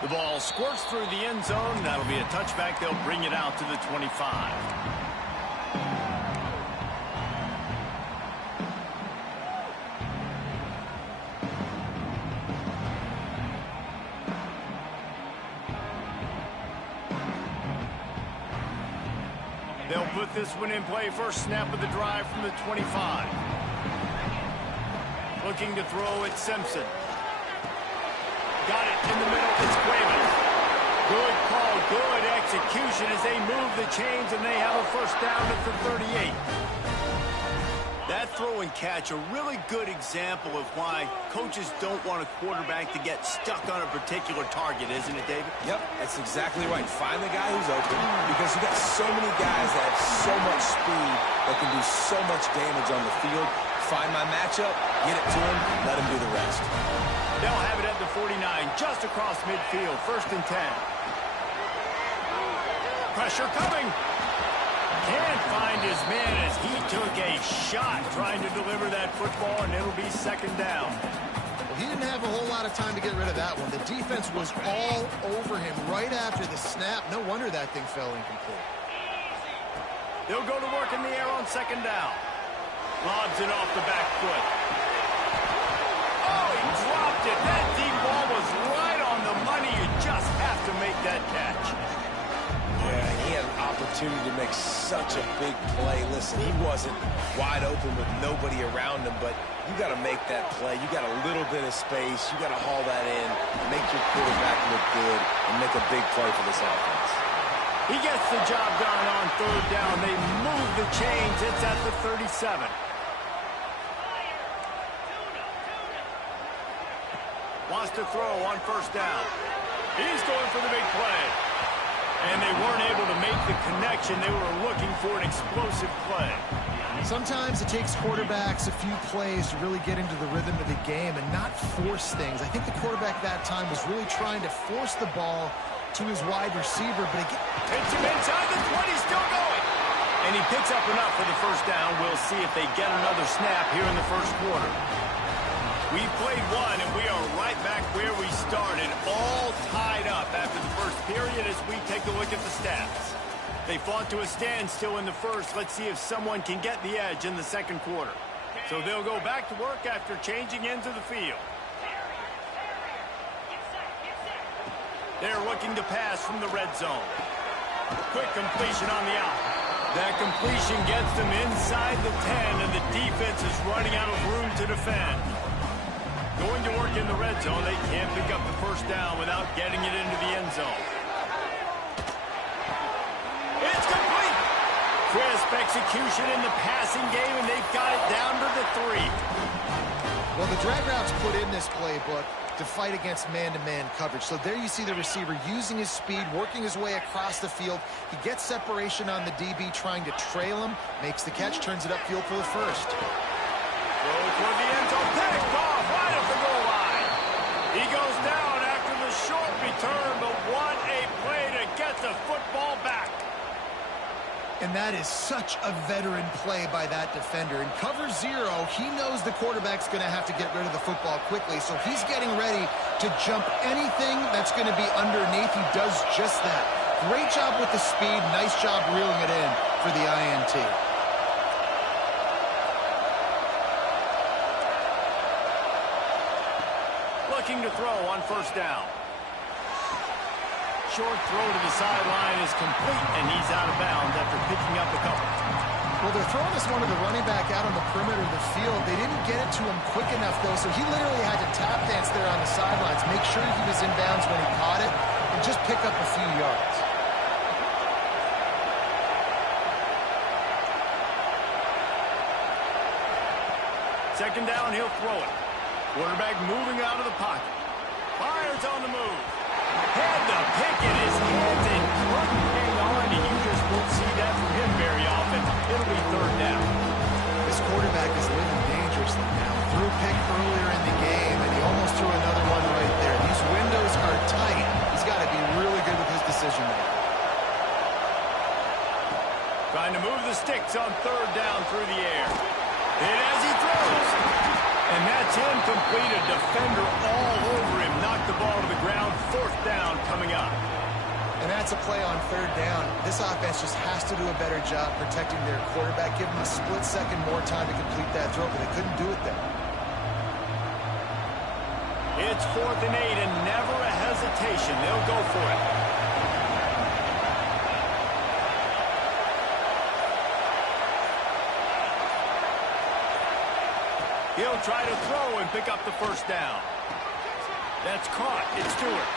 The ball squirts through the end zone. That'll be a touchback. They'll bring it out to the 25. They'll put this one in play. First snap of the drive from the 25. Looking to throw at Simpson. Got it in the middle. It's Cuevas. Good call, good execution as they move the chains, and they have a first down at the 38. That throw and catch, a really good example of why coaches don't want a quarterback to get stuck on a particular target, isn't it, David? Yep, that's exactly right. Find the guy who's open because you got so many guys that have so much speed that can do so much damage on the field. Find my matchup, get it to him, let him do the rest. They'll have it at the 49, just across midfield, 1st and 10. Pressure coming. Can't find his man as he took a shot trying to deliver that football, and it'll be 2nd down. Well, he didn't have a whole lot of time to get rid of that one. The defense was all over him right after the snap. No wonder that thing fell incomplete. They'll go to work in the air on 2nd down. Lobs it off the back foot. Oh, he dropped it. That deep ball was right on the money. You just have to make that catch. Yeah, he had an opportunity to make such a big play. Listen, he wasn't wide open with nobody around him, but you got to make that play. You got a little bit of space. You got to haul that in, make your quarterback look good, and make a big play for this offense. 2nd He gets the job done on third down. They move the chains. It's at the 37. Wants to throw on first down. He's going for the big play. And they weren't able to make the connection. They were looking for an explosive play. Sometimes it takes quarterbacks a few plays to really get into the rhythm of the game and not force things. I think the quarterback that time was really trying to force the ball to his wide receiver, but again, hits him inside the 20, still going. And he picks up enough for the first down. We'll see if they get another snap here in the first quarter. We played one, and we are right back where we started, all tied up after the first period as we take a look at the stats. They fought to a standstill in the first. Let's see if someone can get the edge in the second quarter. So they'll go back to work after changing ends of the field. They're looking to pass from the red zone. Quick completion on the out. That completion gets them inside the 10, and the defense is running out of room to defend. Going to work in the red zone, they can't pick up the first down without getting it into the end zone. It's complete. Crisp execution in the passing game, and they've got it down to the 3. well, the drag route's put in this playbook to fight against man-to-man coverage. So there you see the receiver using his speed, working his way across the field. He gets separation on the DB, trying to trail him, makes the catch, turns it upfield for the first. Throw toward the end zone, picked off right at the goal line. He goes down after the short return, but what a play to get the football back. And that is such a veteran play by that defender. In cover 0, he knows the quarterback's going to have to get rid of the football quickly, so he's getting ready to jump anything that's going to be underneath. He does just that. Great job with the speed. Nice job reeling it in for the INT. Looking to throw on first down. Short throw to the sideline is complete, and he's out of bounds after picking up a couple. Well, they're throwing this one to the running back out on the perimeter of the field. They didn't get it to him quick enough, though, so he literally had to tap dance there on the sidelines, make sure he was in bounds when he caught it, and just pick up a few yards. Second down, he'll throw it. Quarterback moving out of the pocket. Fires on the move. Had the pick in his hands and couldn't hang on, and you just won't see that from him very often. It'll be third down. This quarterback is living dangerously now. Threw a pick earlier in the game, and he almost threw another one right there. These windows are tight. He's got to be really good with his decision-making. Trying to move the sticks on third down through the air. And as he throws, and that's incomplete. A defender all over him. Knocked the ball to the ground. Fourth down coming up. And that's a play on third down. This offense just has to do a better job protecting their quarterback. Give him a split second more time to complete that throw, but they couldn't do it there. It's 4th and 8, and never a hesitation. They'll go for it. He'll try to throw and pick up the first down. That's caught. It's Stewart.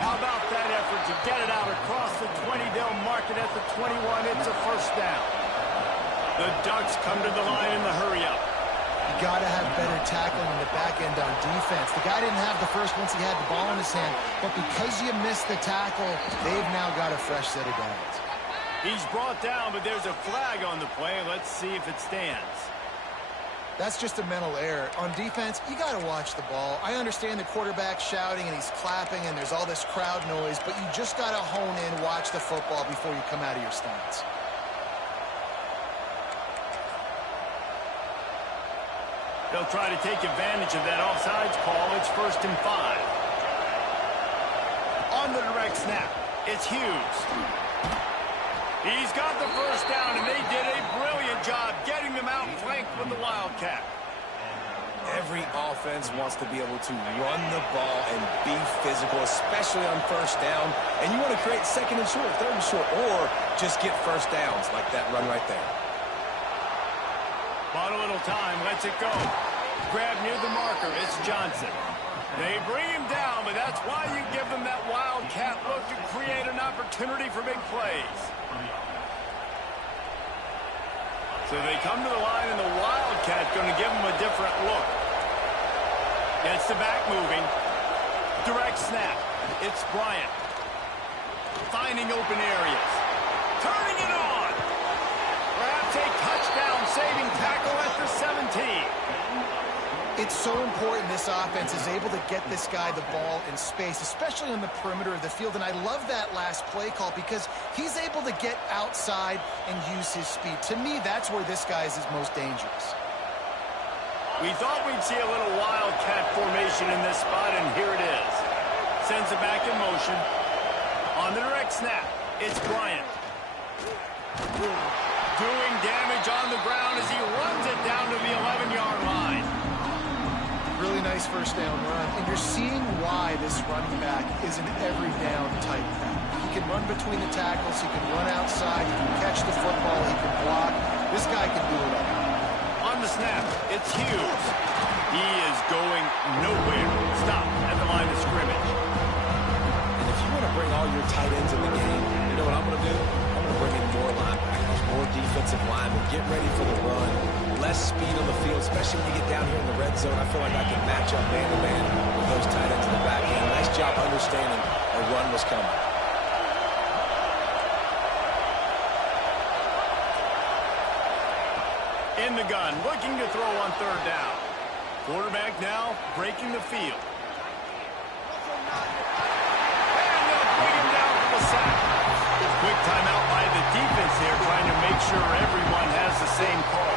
How about that effort to get it out across the 20? They'll mark it at the 21. It's a first down. The Ducks come to the line in the hurry-up. You got to have better tackling in the back end on defense. The guy didn't have the first once he had the ball in his hand, but because you missed the tackle, they've now got a fresh set of downs. He's brought down, but there's a flag on the play. Let's see if it stands. That's just a mental error. On defense, you got to watch the ball. I understand the quarterback shouting and he's clapping and there's all this crowd noise, but you just got to hone in, watch the football before you come out of your stance. They'll try to take advantage of that offsides call. It's 1st and 5. On the direct snap, it's Hughes. He's got the first down, and they did a brilliant job getting them out flanked with the Wildcat. Every offense wants to be able to run the ball and be physical, especially on first down. And you want to create second and short, third and short, or just get first downs like that run right there. Bought a little time, lets it go. Grab near the marker, it's Johnson. They bring him down, but that's why you give them that wildcat look to create an opportunity for big plays. So they come to the line, and the wildcat's going to give them a different look. Gets the back moving. Direct snap. It's Bryant. Finding open areas. Turning it on. Perhaps a touchdown-saving tackle at the 17. It's so important this offense is able to get this guy the ball in space, especially on the perimeter of the field. And I love that last play call because he's able to get outside and use his speed. To me, that's where this guy is his most dangerous. We thought we'd see a little wildcat formation in this spot, and here it is. Sends it back in motion. On the direct snap, it's Bryant. Doing damage on the ground as he runs it down to the 11-yard line. Really nice first down run, and you're seeing why this running back is an every down type back. He can run between the tackles, he can run outside, he can catch the football, he can block. This guy can do it all. On the snap, it's Hughes. He is going nowhere. Stop at the line of scrimmage. And if you want to bring all your tight ends in the game, you know what I'm going to do? I'm going to bring in more linebackers, more defensive linemen, get ready for the run, less speed on the field, especially when you get down here in the red zone. I feel like I can match up man-to-man with those tight ends in the back end. Nice job understanding a run was coming. In the gun, looking to throw on third down. Quarterback now breaking the field. And they'll bring him down for the sack. Quick timeout by the defense here, trying to make sure everyone has the same call.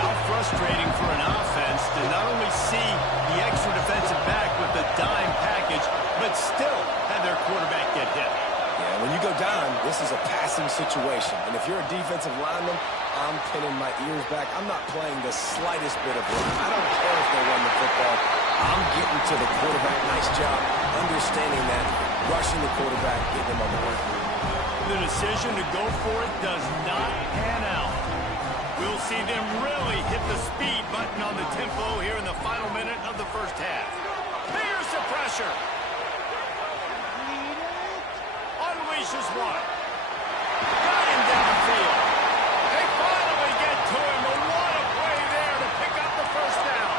How frustrating for an offense to not only see the extra defensive back with the dime package, but still have their quarterback get hit. Yeah, when you go down, this is a passing situation. And if you're a defensive lineman, I'm pinning my ears back. I'm not playing the slightest bit of run. I don't care if they run the football. I'm getting to the quarterback. Nice job understanding that, rushing the quarterback, getting him on the way. The decision to go for it does not pan out. We'll see them really hit the speed button on the tempo here in the final minute of the first half. Here's the pressure. Unleashes one. Got him downfield. They finally get to him, but what a play there to pick up the first down.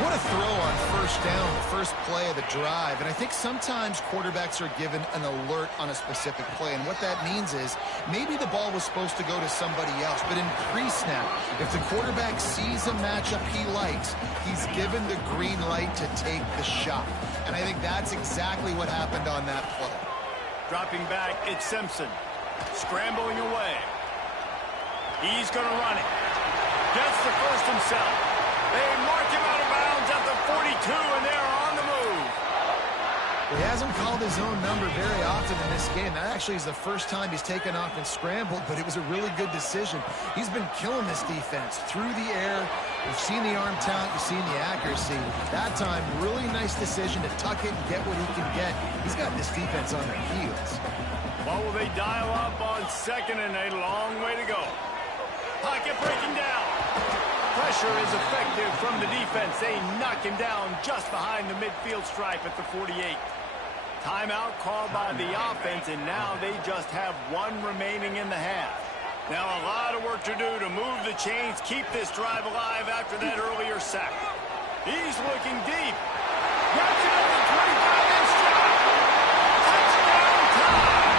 What a throw on first down, the first play of the drive. And I think sometimes quarterbacks are given an alert on a specific play. And what that means is maybe the ball was supposed to go to somebody else. But in pre-snap, if the quarterback sees a matchup he likes, he's given the green light to take the shot. And I think that's exactly what happened on that play. Dropping back, it's Simpson. Scrambling away. He's going to run it. Gets the first himself. They mark him out of bounds at the 42, and they're on the move. He hasn't called his own number very often in this game. That actually is the first time he's taken off and scrambled, but it was a really good decision. He's been killing this defense through the air. You've seen the arm talent, you've seen the accuracy. That time, really nice decision to tuck it and get what he can get. He's got this defense on their heels. What will they dial up on second, and a long way to go. Pocket breaking down. Pressure is effective from the defense. They knock him down just behind the midfield stripe at the 48. Timeout called by the offense, and now they just have one remaining in the half. Now a lot of work to do to move the chains, keep this drive alive after that earlier sack. He's looking deep. Gets it over the 25-inch shot. Touchdown time.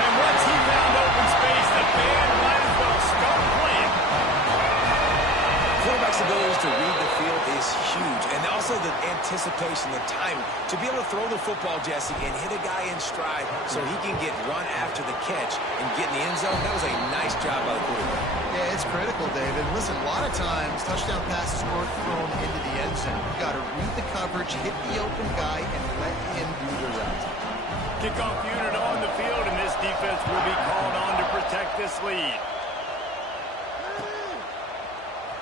And once he found open space, the band might as well start playing. Quarterback's ability to read the field is huge, and also the anticipation, the time to be able to throw the football, Jesse, and hit a guy in stride so he can get run after the catch and get in the end zone. That was a nice job by the quarterback. Yeah, it's critical, David. Listen, a lot of times touchdown passes aren't thrown into the end zone. You've got to read the coverage, hit the open guy, and let him do the rest. Kickoff unit on the field, and this defense will be called on to protect this lead.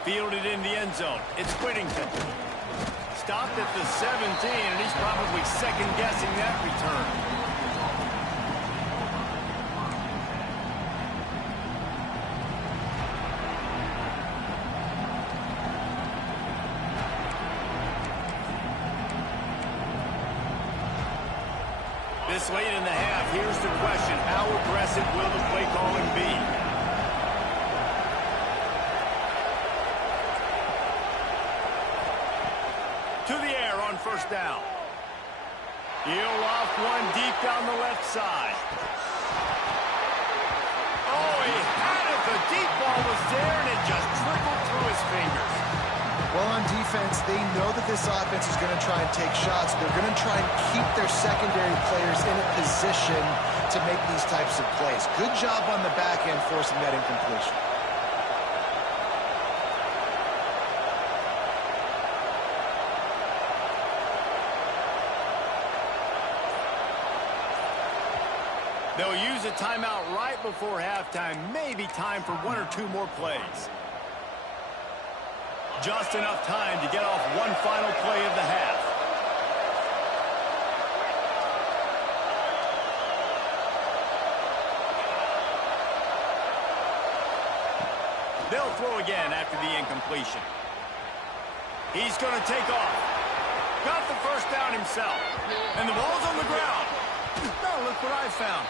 Fielded in the end zone. It's Whittington. Stopped at the 17, and he's probably second-guessing that return. This late in the half, here's the question. How aggressive will the play calling be? To the air on first down. He'll off one deep down the left side. Oh, he had it. The deep ball was there, and it just trickled through his fingers. Well, on defense, they know that this offense is going to try and take shots. They're going to try and keep their secondary players in a position to make these types of plays. Good job on the back end forcing that incompletion. They'll use a timeout right before halftime. Maybe time for one or two more plays. Just enough time to get off one final play of the half. They'll throw again after the incompletion. He's going to take off. Got the first down himself. And the ball's on the ground. Now look what I found.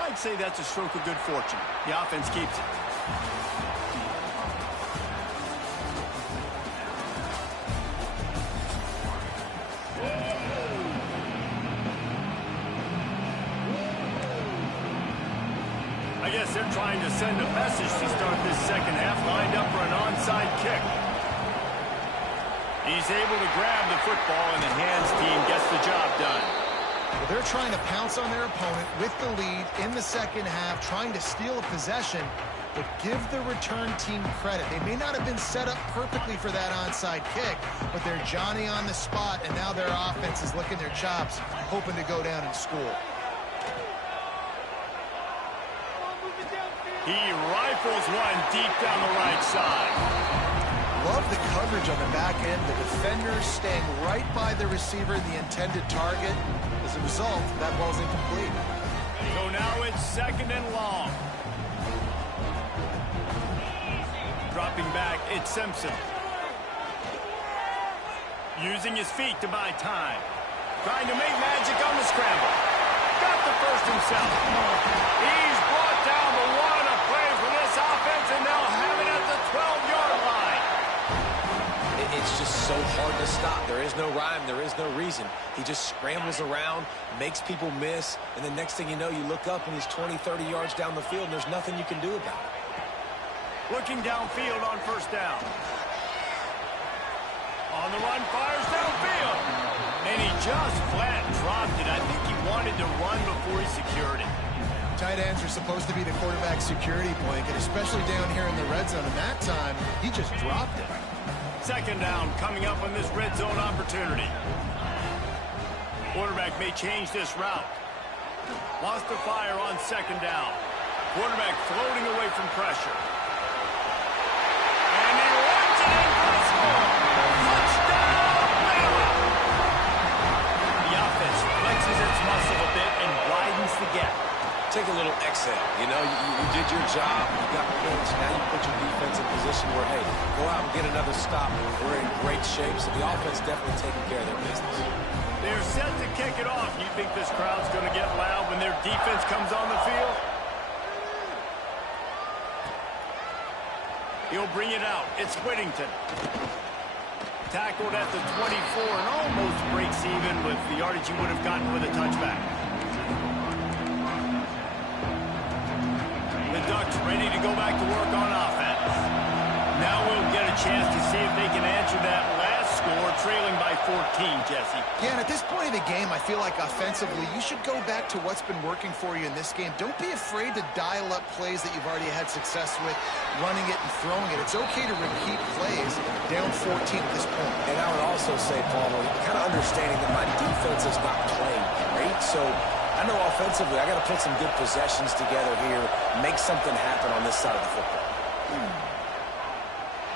I'd say that's a stroke of good fortune. The offense keeps it. I guess they're trying to send a message to start this second half, lined up for an onside kick. He's able to grab the football, and the hands team gets the job done. Well, they're trying to pounce on their opponent with the lead in the second half, trying to steal a possession, but give the return team credit. They may not have been set up perfectly for that onside kick, but they're Johnny on the spot, and now their offense is licking their chops, hoping to go down and score. He rifles one deep down the right side. Love the coverage on the back end. The defenders staying right by the receiver, the intended target. As a result, that ball's incomplete. So now it's second and long. Dropping back, it's Simpson. Using his feet to buy time. Trying to make magic on the scramble. Got the first himself. He's brought down the one of play for this offense, and they'll have it at the 12-yard line. It's just so hard to stop. There is no rhyme. There is no reason. He just scrambles around, makes people miss, and the next thing you know, you look up and he's 20, 30 yards down the field, and there's nothing you can do about it. Looking downfield on first down. On the run, fires downfield. And he just flat dropped it. I think he wanted to run before he secured it. Tight ends are supposed to be the quarterback's security blanket, especially down here in the red zone. And that time, he just dropped it. Second down coming up on this red zone opportunity. Quarterback may change this route. Lost the fire on second down. Quarterback floating away from pressure. And he runs it in for the score. Touchdown, Bama! The offense flexes its muscle a bit and widens the gap. Take a little exhale. You know, you did your job. You got points. Now you put your defense in position where, hey, go out and get another stop. We're in great shape, so the offense definitely taking care of their business. They're set to kick it off. You think this crowd's going to get loud when their defense comes on the field? He'll bring it out. It's Whittington. Tackled at the 24 and almost breaks even with the yardage he would have gotten with a touchback. The Ducks ready to go back to work on offense. Now we'll get a chance to see if they can answer that last score, trailing by 14, Jesse. Yeah, and at this point of the game, I feel like offensively, you should go back to what's been working for you in this game. Don't be afraid to dial up plays that you've already had success with, running it and throwing it. It's okay to repeat plays down 14 at this point. And I would also say, Paul, kind of understanding that my defense is not playing great, so I know offensively I got to put some good possessions together here, make something happen on this side of the football.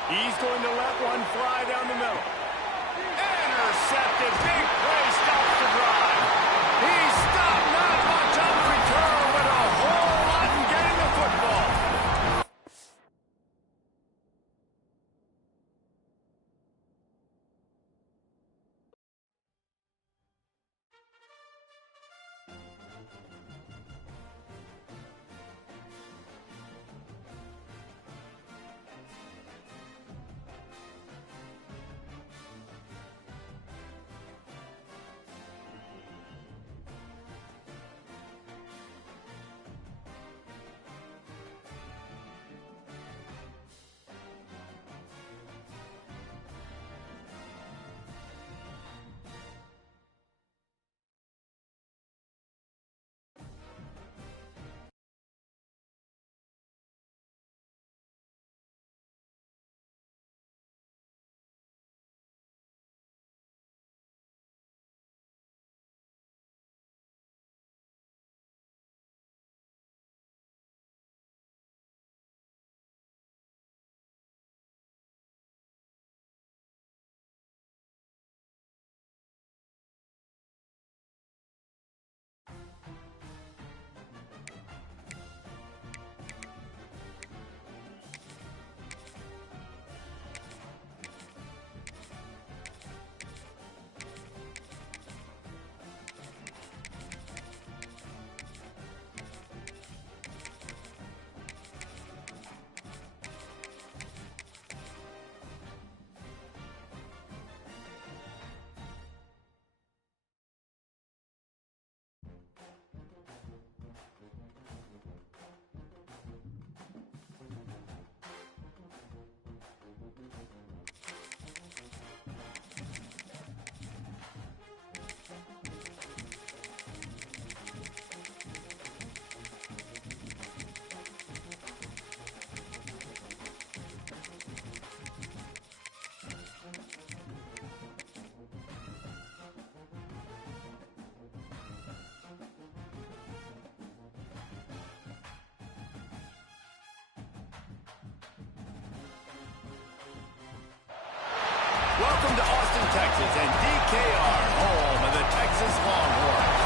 He's going to let one fly down the middle. Intercepted. Big play stops the drive. He stopped not much on return, but a whole lot in getting the football. Welcome to Austin, Texas, and DKR, home of the Texas Longhorns.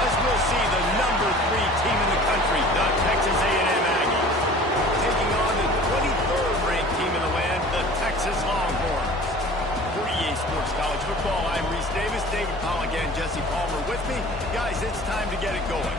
As we'll see, the number 3 team in the country, the Texas A&M Aggies, taking on the 23rd ranked team in the land, the Texas Longhorns. For EA Sports College Football, I'm Reese Davis, David Pollock, and Jesse Palmer with me. Guys, it's time to get it going.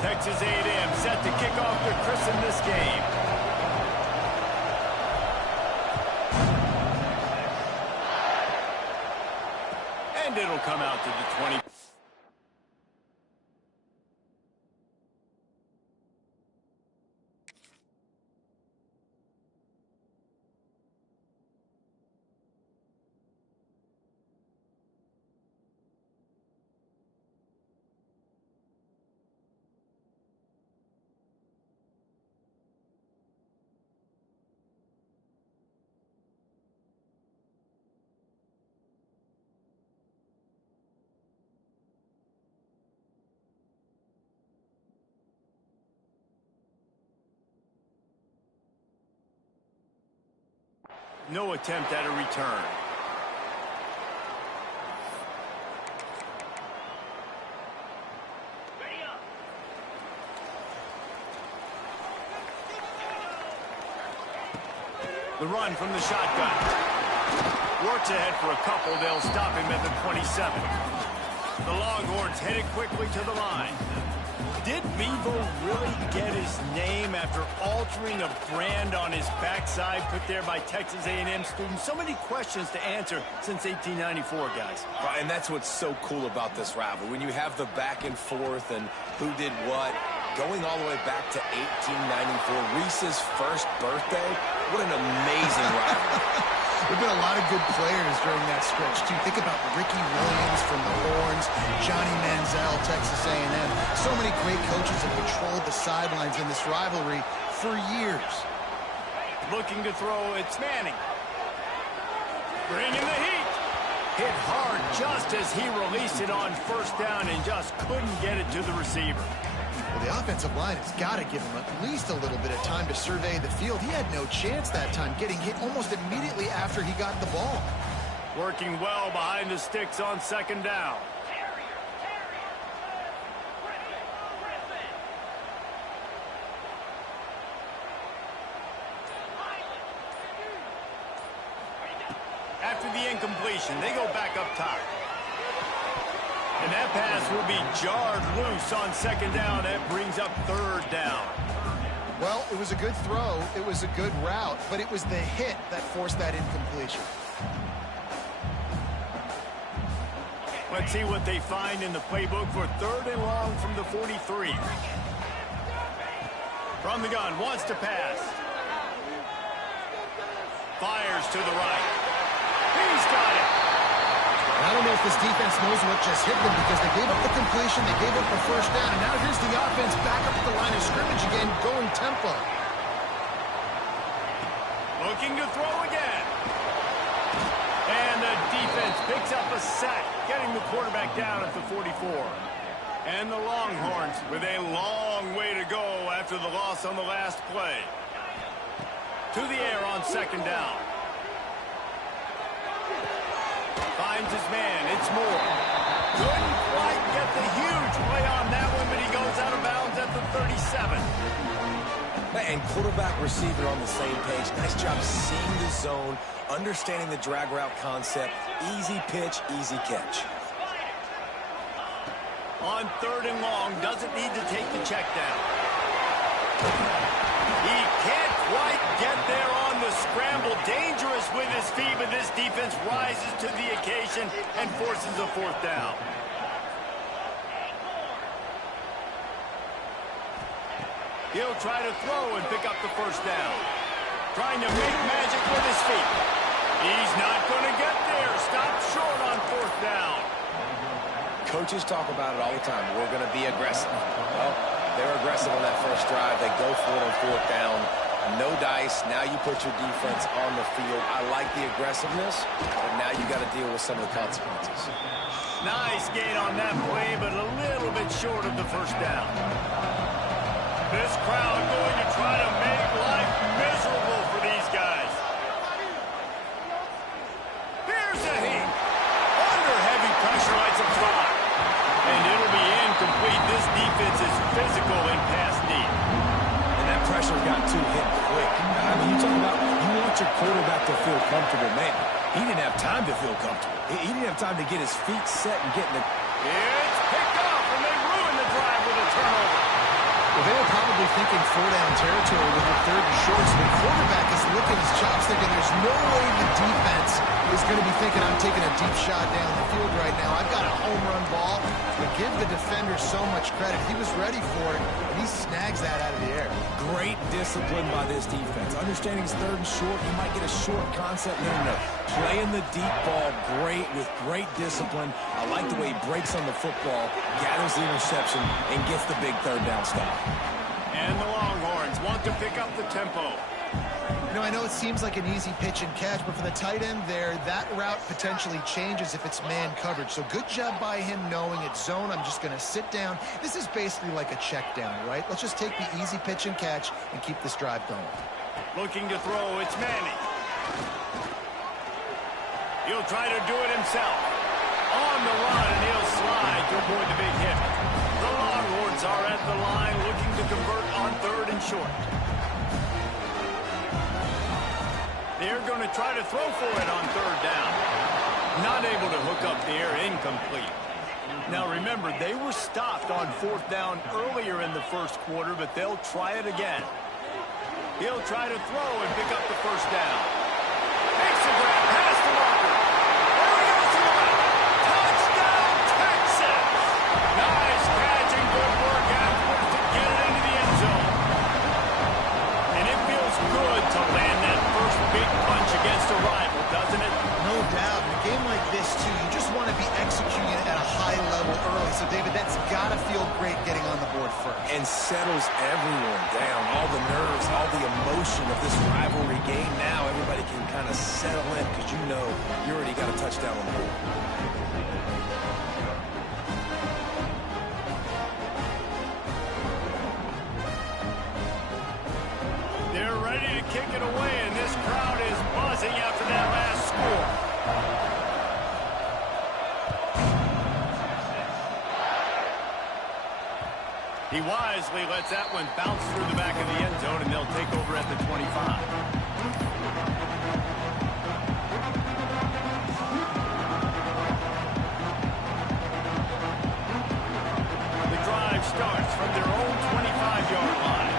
Texas A&M set to kick off to christen this game. And it'll come out to the 20. No attempt at a return. The run from the shotgun. Works ahead for a couple. They'll stop him at the 27. The Longhorns headed quickly to the line. Did Bevo really get his name after altering a brand on his backside put there by Texas A&M students? So many questions to answer since 1894, guys. And that's what's so cool about this rivalry. When you have the back and forth and who did what, going all the way back to 1894, Reese's first birthday, what an amazing rivalry. There have been a lot of good players during that stretch, too. Think about Ricky Williams from the Horns, Johnny Manziel, Texas A&M. So many great coaches have patrolled the sidelines in this rivalry for years. Looking to throw, it's Manning. Bringing the heat. Hit hard just as he released it on first down and just couldn't get it to the receiver. Well, the offensive line has got to give him at least a little bit of time to survey the field. He had no chance that time, getting hit almost immediately after he got the ball. Working well behind the sticks on second down. After the incompletion, they go back up top. And that pass will be jarred loose on second down. That brings up third down. Well, it was a good throw. It was a good route, but it was the hit that forced that incompletion. Let's see what they find in the playbook for third and long from the 43. From the gun, wants to pass. Fires to the right. He's got it. I don't know if this defense knows what just hit them because they gave up the completion, they gave up the first down, and now here's the offense back up at the line of scrimmage again, going tempo. Looking to throw again. And the defense picks up a sack, getting the quarterback down at the 44. And the Longhorns with a long way to go after the loss on the last play. To the air on second down. Finds his man. It's Moore. Couldn't quite get the huge play on that one, but he goes out of bounds at the 37. And quarterback receiver on the same page. Nice job seeing the zone, understanding the drag route concept. Easy pitch, easy catch. On third and long, doesn't need to take the check down. He can't quite get there on the scramble. Dangerous with his feet, but this defense rises to the occasion and forces a fourth down. He'll try to throw and pick up the first down. trying to make magic with his feet. He's not going to get there. Stop short on fourth down. Coaches talk about it all the time. We're going to be aggressive. Well, they're aggressive on that first drive. They go for it on fourth down. No dice. Now you put your defense on the field. I like the aggressiveness, but now you got to deal with some of the consequences. Nice gain on that play, but a little bit short of the first down. This crowd going to try to make life miserable for these guys. Here's a heat. Under heavy pressure, lights a fly. And it'll be incomplete. This defense is physical in pass deep. And that pressure got to him quick. I mean, you talk about you want your quarterback to feel comfortable. Man, he didn't have time to feel comfortable. He didn't have time to get his feet set and get in the... It's picked off, and they ruin the drive with a turnover. Well, they were probably thinking four-down territory with the third and short, so the quarterback is licking his chops thinking there's no way the defense is going to be thinking I'm taking a deep shot down the field right now. I've got a home run ball. But give the defender so much credit. He was ready for it, and he snags that out of the air. Great discipline by this defense. Understanding it's third and short, you might get a short concept. No. Playing the deep ball great with great discipline. I like the way he breaks on the football, gathers the interception, and gets the big third down stop. And the Longhorns want to pick up the tempo. You know, I know it seems like an easy pitch and catch, but for the tight end there, that route potentially changes if it's man coverage. So good job by him knowing it's zone. I'm just going to sit down. This is basically like a check down, right? Let's just take the easy pitch and catch and keep this drive going. Looking to throw, it's Manning. He'll try to do it himself. On the run, and he'll slide to avoid the big hit. The Longhorns are at the line looking to convert on third and short. They're going to try to throw for it on third down. Not able to hook up the air, incomplete. Now remember, they were stopped on fourth down earlier in the first quarter, but they'll try it again. He'll try to throw and pick up the first down. Makes the grab, pass to Walker. There he goes to the left. Touchdown, Texas! Nice catch and good work afterwards to get it into the end zone. And it feels good to land that first big punch against a rival, doesn't it? No doubt. In a game like this, too, you just want to be executing it at a high level early. So, David, that's got to feel great getting on the board first. And settles everyone down. All the nerves, all the emotion of this rivalry game. Now everybody can kind of settle in because you know you already got a touchdown on the board. They're ready to kick it away, and this crowd is buzzing after that last score. He wisely lets that one bounce through the back of the end zone, and they'll take over at the 25. The drive starts from their own 25-yard line.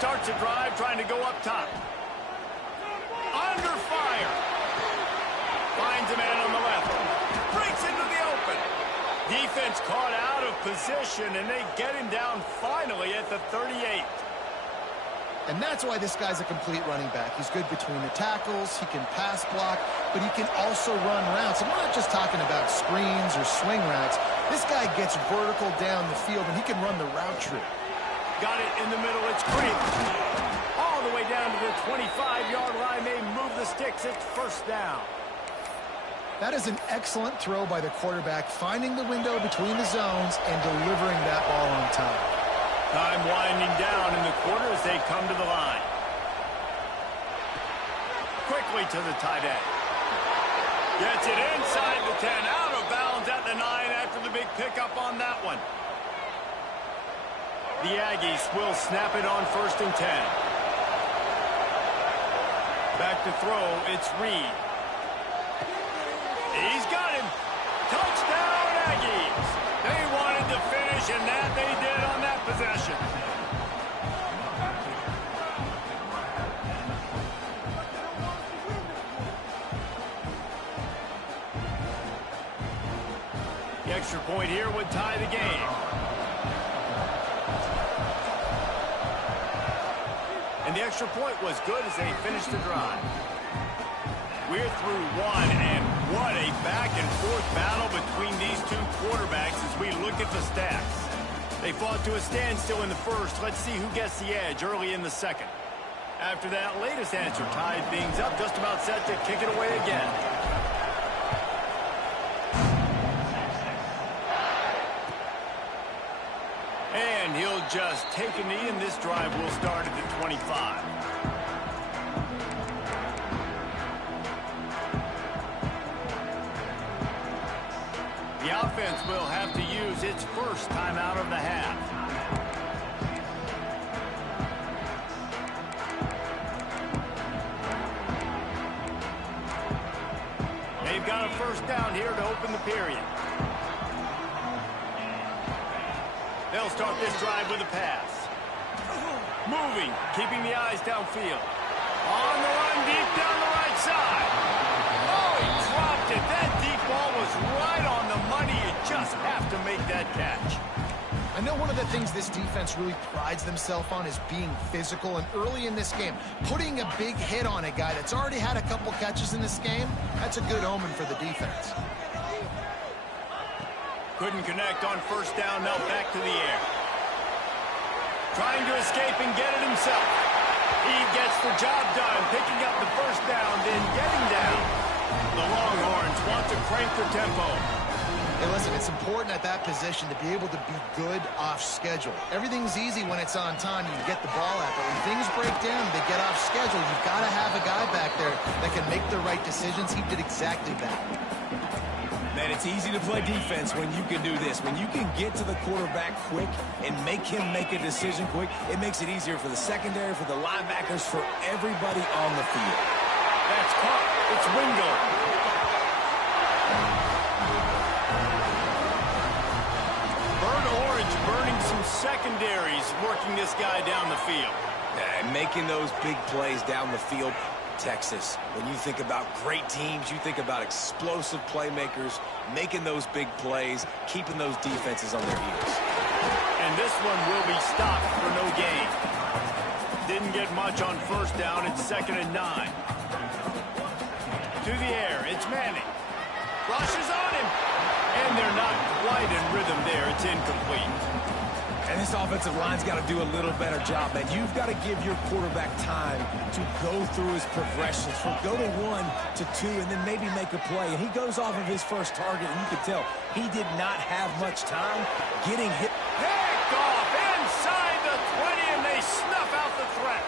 Starts a drive trying to go up top. Under fire. Finds a man on the left. Breaks into the open. Defense caught out of position, and they get him down finally at the 38. And that's why this guy's a complete running back. He's good between the tackles, he can pass block, but he can also run routes. And we're not just talking about screens or swing routes. This guy gets vertical down the field, and he can run the route tree. Got it in the middle, it's Creek. All the way down to the 25-yard line, they move the sticks, it's first down. That is an excellent throw by the quarterback, finding the window between the zones and delivering that ball on time. Time winding down in the quarter as they come to the line. Quickly to the tight end. Gets it inside the 10, out of bounds at the 9 after the big pickup on that one. The Aggies will snap it on first and 10. Back to throw, it's Reed. He's got him. Touchdown, Aggies. They wanted to finish, and that they did on that possession. The extra point here would tie the game. the extra point was good as they finished the drive. We're through one, and what a back-and-forth battle between these two quarterbacks as we look at the stats. They fought to a standstill in the first. Let's see who gets the edge early in the second. After that latest answer tied things up, just about set to kick it away again. And he'll just take a knee, and this drive will start at the 25. The offense will have to use its first timeout of the half. They've got a first down here to open the period. They'll start this drive with a pass. Moving, keeping the eyes downfield. On the run, deep down the right side. Oh, he dropped it. That deep ball was right on the money. You just have to make that catch. I know one of the things this defense really prides themselves on is being physical, and early in this game, putting a big hit on a guy that's already had a couple catches in this game, that's a good omen for the defense. Couldn't connect on first down, now back to the air. Trying to escape and get it himself. He gets the job done, picking up the first down, then getting down. The Longhorns want to crank the tempo. Hey, listen, it's important at that position to be able to be good off schedule. Everything's easy when it's on time, you get the ball out, but when things break down, they get off schedule, you've got to have a guy back there that can make the right decisions. He did exactly that. Man, it's easy to play defense when you can do this. When you can get to the quarterback quick and make him make a decision quick, it makes it easier for the secondary, for the linebackers, for everybody on the field. That's caught. It's Wingo. Burnt orange burning some secondaries, working this guy down the field. And making those big plays down the field. Texas, when you think about great teams, you think about explosive playmakers, making those big plays, keeping those defenses on their heels. And this one will be stopped for no gain. Didn't get much on first down. It's 2nd and 9. To the air, it's Manning. Rushes on him. And they're not quite in rhythm there. It's incomplete. And this offensive line's got to do a little better job, man. You've got to give your quarterback time to go through his progressions, from go to 1 to 2, and then maybe make a play. And he goes off of his first target, and you can tell he did not have much time getting hit. Picked off inside the 20, and they snuff out the threat.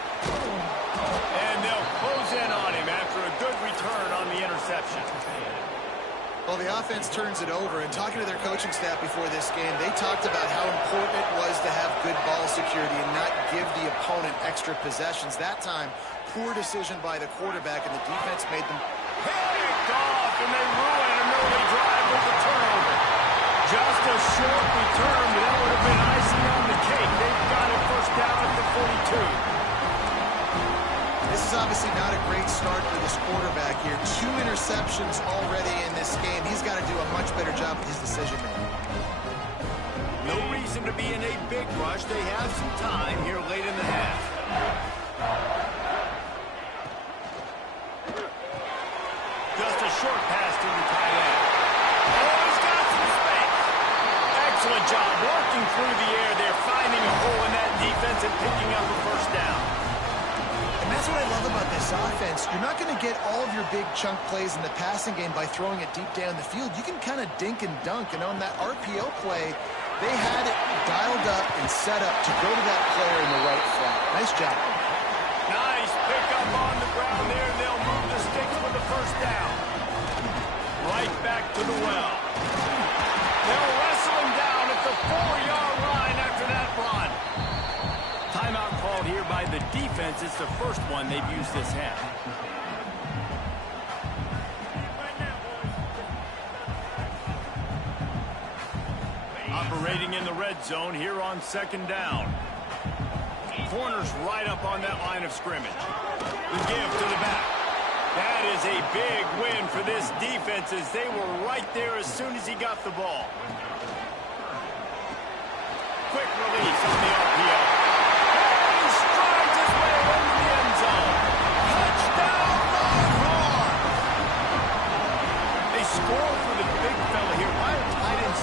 And they'll close in on him after a good return on the interception. Well, the offense turns it over, and talking to their coaching staff before this game, they talked about how important it was to have good ball security and not give the opponent extra possessions. That time, poor decision by the quarterback, and the defense made them picked off, and they ruin an early drive with a turnover. Just a short return, but that would have been icing on the cake. They've got it first down at the 42. This is obviously not a great start for this quarterback here. 2 interceptions already in this game. He's got to do a much better job with his decision-making. No reason to be in a big rush. They have some time here late in the half. Just a short pass to the tight end. Oh, he's got some space. Excellent job working through the air there, finding a hole in that defense and picking up the first down. And that's what I love about this offense. You're not going to get all of your big chunk plays in the passing game by throwing it deep down the field. You can kind of dink and dunk, and on that RPO play, they had it dialed up and set up to go to that player in the right flat. Nice job. Nice pickup on the ground there, and they'll move the sticks with the first down. Right back to the well. They'll wrestle him down at the 4-yard line after that run. Timeout called here by the defense. It's the first one they've used this half. Operating in the red zone here on 2nd down. Corners right up on that line of scrimmage. The give to the back. That is a big win for this defense as they were right there as soon as he got the ball. Quick release on the RPO. He strides his way into the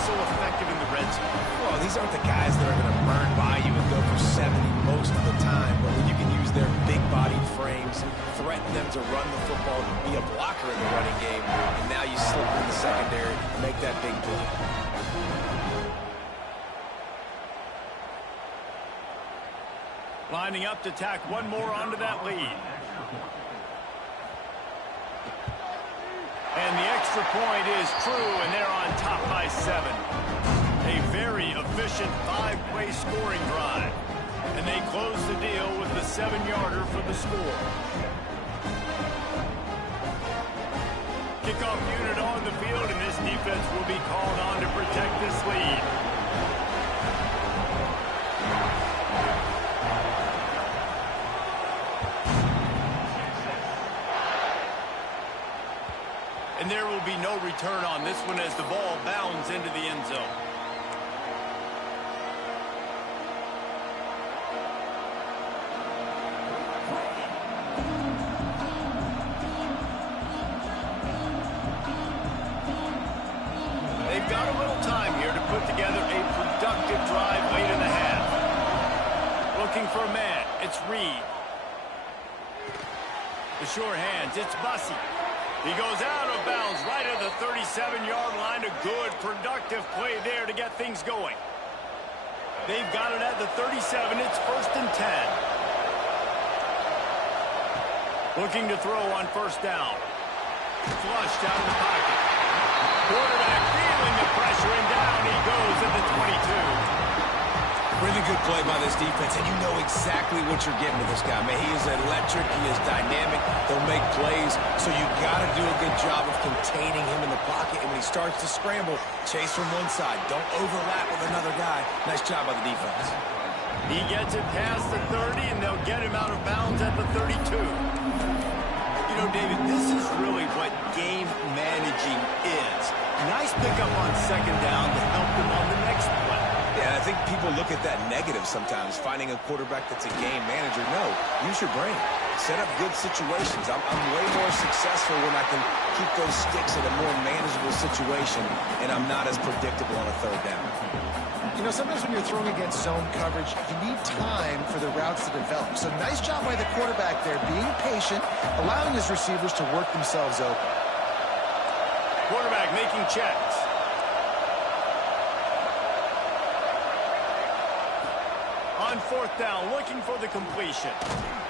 so effective in the red zone? Well, these aren't the guys that are going to burn by you and go for 70 most of the time, but when you can use their big-bodied frames, threaten them to run the football, be a blocker in the running game, and now you slip in the secondary and make that big play. Lining up to tack one more onto that lead. And the extra point is true, and they're on top by 7. A very efficient 5-play scoring drive. And they close the deal with the 7-yarder for the score. Kickoff unit on the field, and this defense will be called on to protect this lead. And there will be no return on this one as the ball bounds into the end zone. They've got a little time here to put together a productive drive late in the half. Looking for a man. It's Reed. The short hands. It's Bussey. He goes out of bounds right at the 37-yard line. A good, productive play there to get things going. They've got it at the 37. It's 1st and 10. Looking to throw on 1st down. Flushed out of the pocket. Quarterback feeling the pressure, and down he goes at the 22. Really good play by this defense, and you know exactly what you're getting with this guy. Man, he is electric. He is dynamic. He'll make plays, so you got to do a good job of containing him in the pocket. And when he starts to scramble, chase from one side. Don't overlap with another guy. Nice job by the defense. He gets it past the 30, and they'll get him out of bounds at the 32. You know, David, this is really what game managing is. Nice pickup on 2nd down to help them on the next play. Yeah, I think people look at that negative sometimes, finding a quarterback that's a game manager. No, use your brain. Set up good situations. I'm way more successful when I can keep those sticks in a more manageable situation, and I'm not as predictable on a 3rd down. You know, sometimes when you're throwing against zone coverage, you need time for the routes to develop. So nice job by the quarterback there, being patient, allowing his receivers to work themselves open. Quarterback making checks. On 4th down, looking for the completion.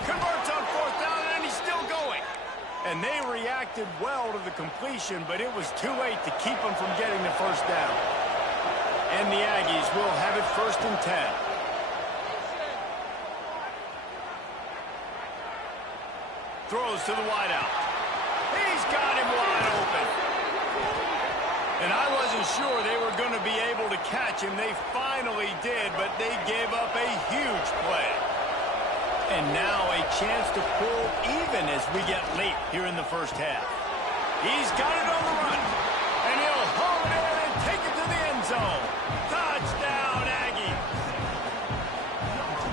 Converts on 4th down, and he's still going. And they reacted well to the completion, but it was too late to keep them from getting the 1st down. And the Aggies will have it 1st and 10. Throws to the wideout. He's got him wide open. And I wasn't sure they were going to be able to catch him. They finally did, but they gave up a huge play. And now a chance to pull even as we get late here in the 1st half. He's got it on the run. And he'll haul it in and take it to the end zone. Touchdown, Aggies.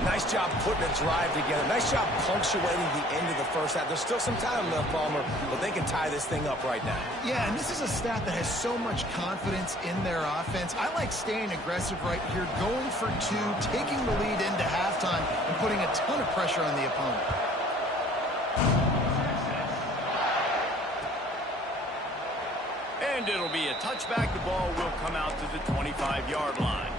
Nice job putting a drive together. Nice job punctuating the end of the 1st half. There's still some time left, Palmer, but they can tie this thing up right now. Yeah, and this is a staff that has so much confidence in their offense. I like staying aggressive right here, going for 2, taking the lead into halftime, and putting a ton of pressure on the opponent. And it'll be a touchback. The ball will come out to the 25-yard line.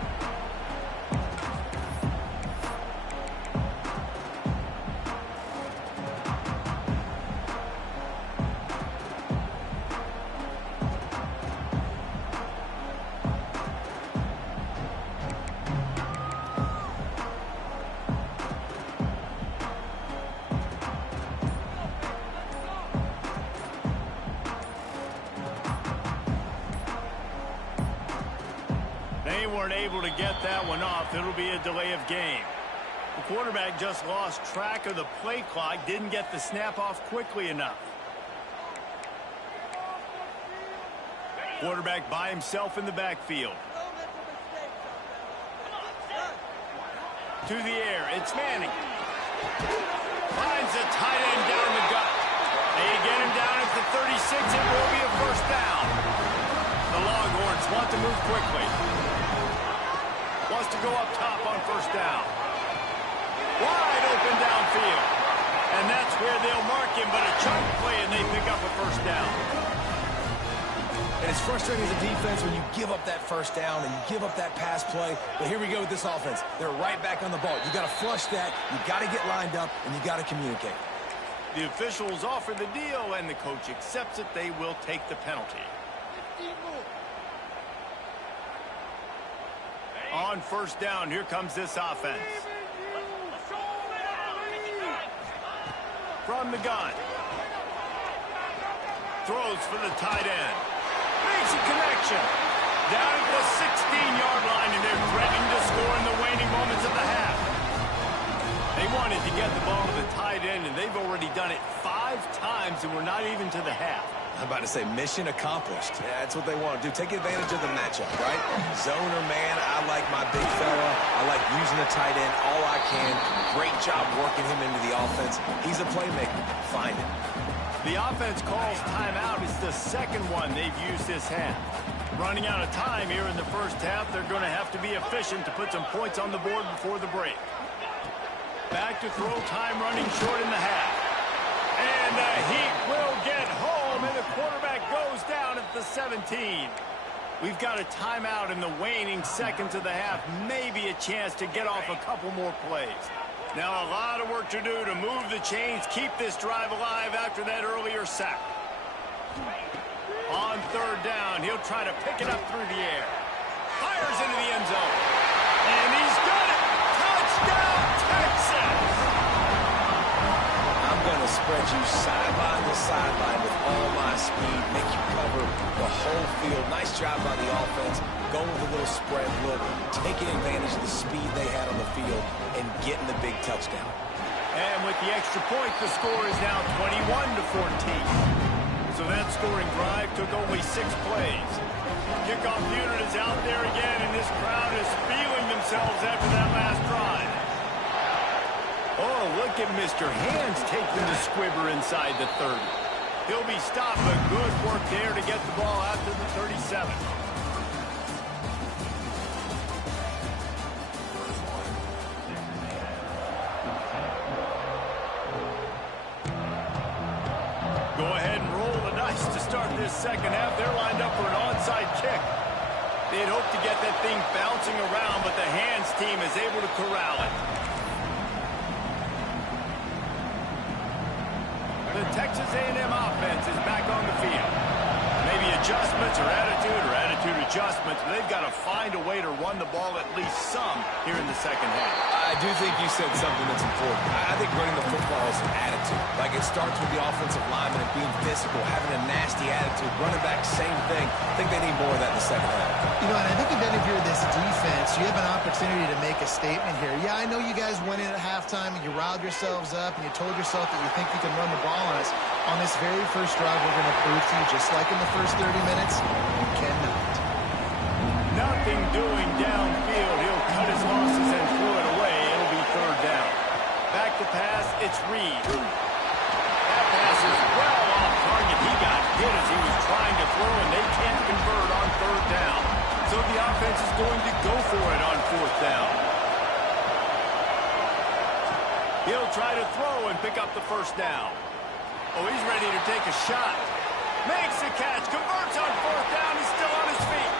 They weren't able to get that one off. It'll be a delay of game. The quarterback just lost track of the play clock, didn't get the snap off quickly enough. Quarterback by himself in the backfield. To the air, it's Manning. Finds the tight end down the gut. They get him down at the 36. It will be a 1st down. The Longhorns want to move quickly. Wants to go up top on first down. Wide open downfield. And that's where they'll mark him, but a chunk play and they pick up a first down. And it's frustrating as a defense when you give up that first down and you give up that pass play. But here we go with this offense. They're right back on the ball. You got to flush that. You got to get lined up, and you got to communicate. The officials offer the deal, and the coach accepts it. They will take the penalty. On first down, here comes this offense. From the gun. Throws for the tight end. Makes a connection. Down at the 16-yard line, and they're threatening to score in the waning moments of the half. They wanted to get the ball to the tight end, and they've already done it 5 times, and we're not even to the half. I'm about to say mission accomplished. Yeah, that's what they want to do. Take advantage of the matchup, right? Zone or man, I like my big fella. I like using the tight end all I can. Great job working him into the offense. He's a playmaker. Find it. The offense calls timeout. It's the second one they've used this half. Running out of time here in the first half. They're going to have to be efficient to put some points on the board before the break. Back to throw time, running short in the half. And the Heat will get home, and the quarterback goes down at the 17. We've got a timeout in the waning seconds of the half. Maybe a chance to get off a couple more plays. Now a lot of work to do to move the chains, keep this drive alive after that earlier sack. On third down, he'll try to pick it up through the air. Fires into the end zone. And he's got it! Touchdown, Texas! I'm going to spread you sideline to sideline with all my speed, make you cover the whole field. Nice job by the offense, going with a little spread look, taking advantage of the speed they had on the field, and getting the big touchdown. And with the extra point, the score is now 21-14. So that scoring drive took only 6 plays. Kickoff unit is out there again, and this crowd is feeling themselves after that last drive. Oh, look at Mr. Hands taking the squibber inside the 30. He'll be stopped, but good work there to get the ball out to the 37. Go ahead and roll the dice to start this second half. They're lined up for an onside kick. They'd hoped to get that thing bouncing around, but the Hands team is able to corral it. The Texas A&M offense is back on the field. Maybe adjustments or attitude adjustments. They've got to find a way to run the ball at least some here in the second half. I do think you said something that's important. I think running the football is an attitude. Like, it starts with the offensive lineman and being physical, having a nasty attitude. Running back, same thing. I think they need more of that in the second half. You know, and I think even if you're this defense, you have an opportunity to make a statement here. Yeah, I know you guys went in at halftime and you riled yourselves up and you told yourself that you think you can run the ball on us. On this very first drive, we're going to prove to you, just like in the first 30 minutes, you cannot. Nothing doing downfield. He'll cut his losses and throw it away. It'll be third down. Back to pass, it's Reed. That pass is well off target. He got hit as he was trying to throw, and they can't convert on third down. So the offense is going to go for it on fourth down. He'll try to throw and pick up the first down. Oh, he's ready to take a shot. Makes the catch, converts on fourth down. He's still on his feet.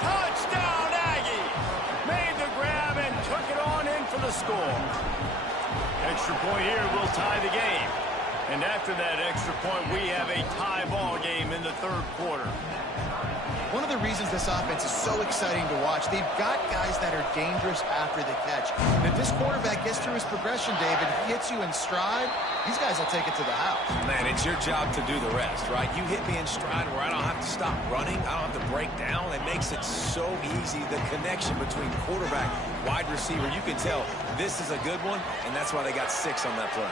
Touchdown, Aggie! Made the grab and took it on in for the score. Extra point here will tie the game. And after that extra point, we have a tie ball game in the third quarter. One of the reasons this offense is so exciting to watch, they've got guys that are dangerous after the catch. And if this quarterback gets through his progression, David, he hits you in stride, these guys will take it to the house. Man, it's your job to do the rest, right? You hit me in stride where I don't have to stop running. I don't have to break down. It makes it so easy. The connection between quarterback, wide receiver, you can tell this is a good one, and that's why they got 6 on that play.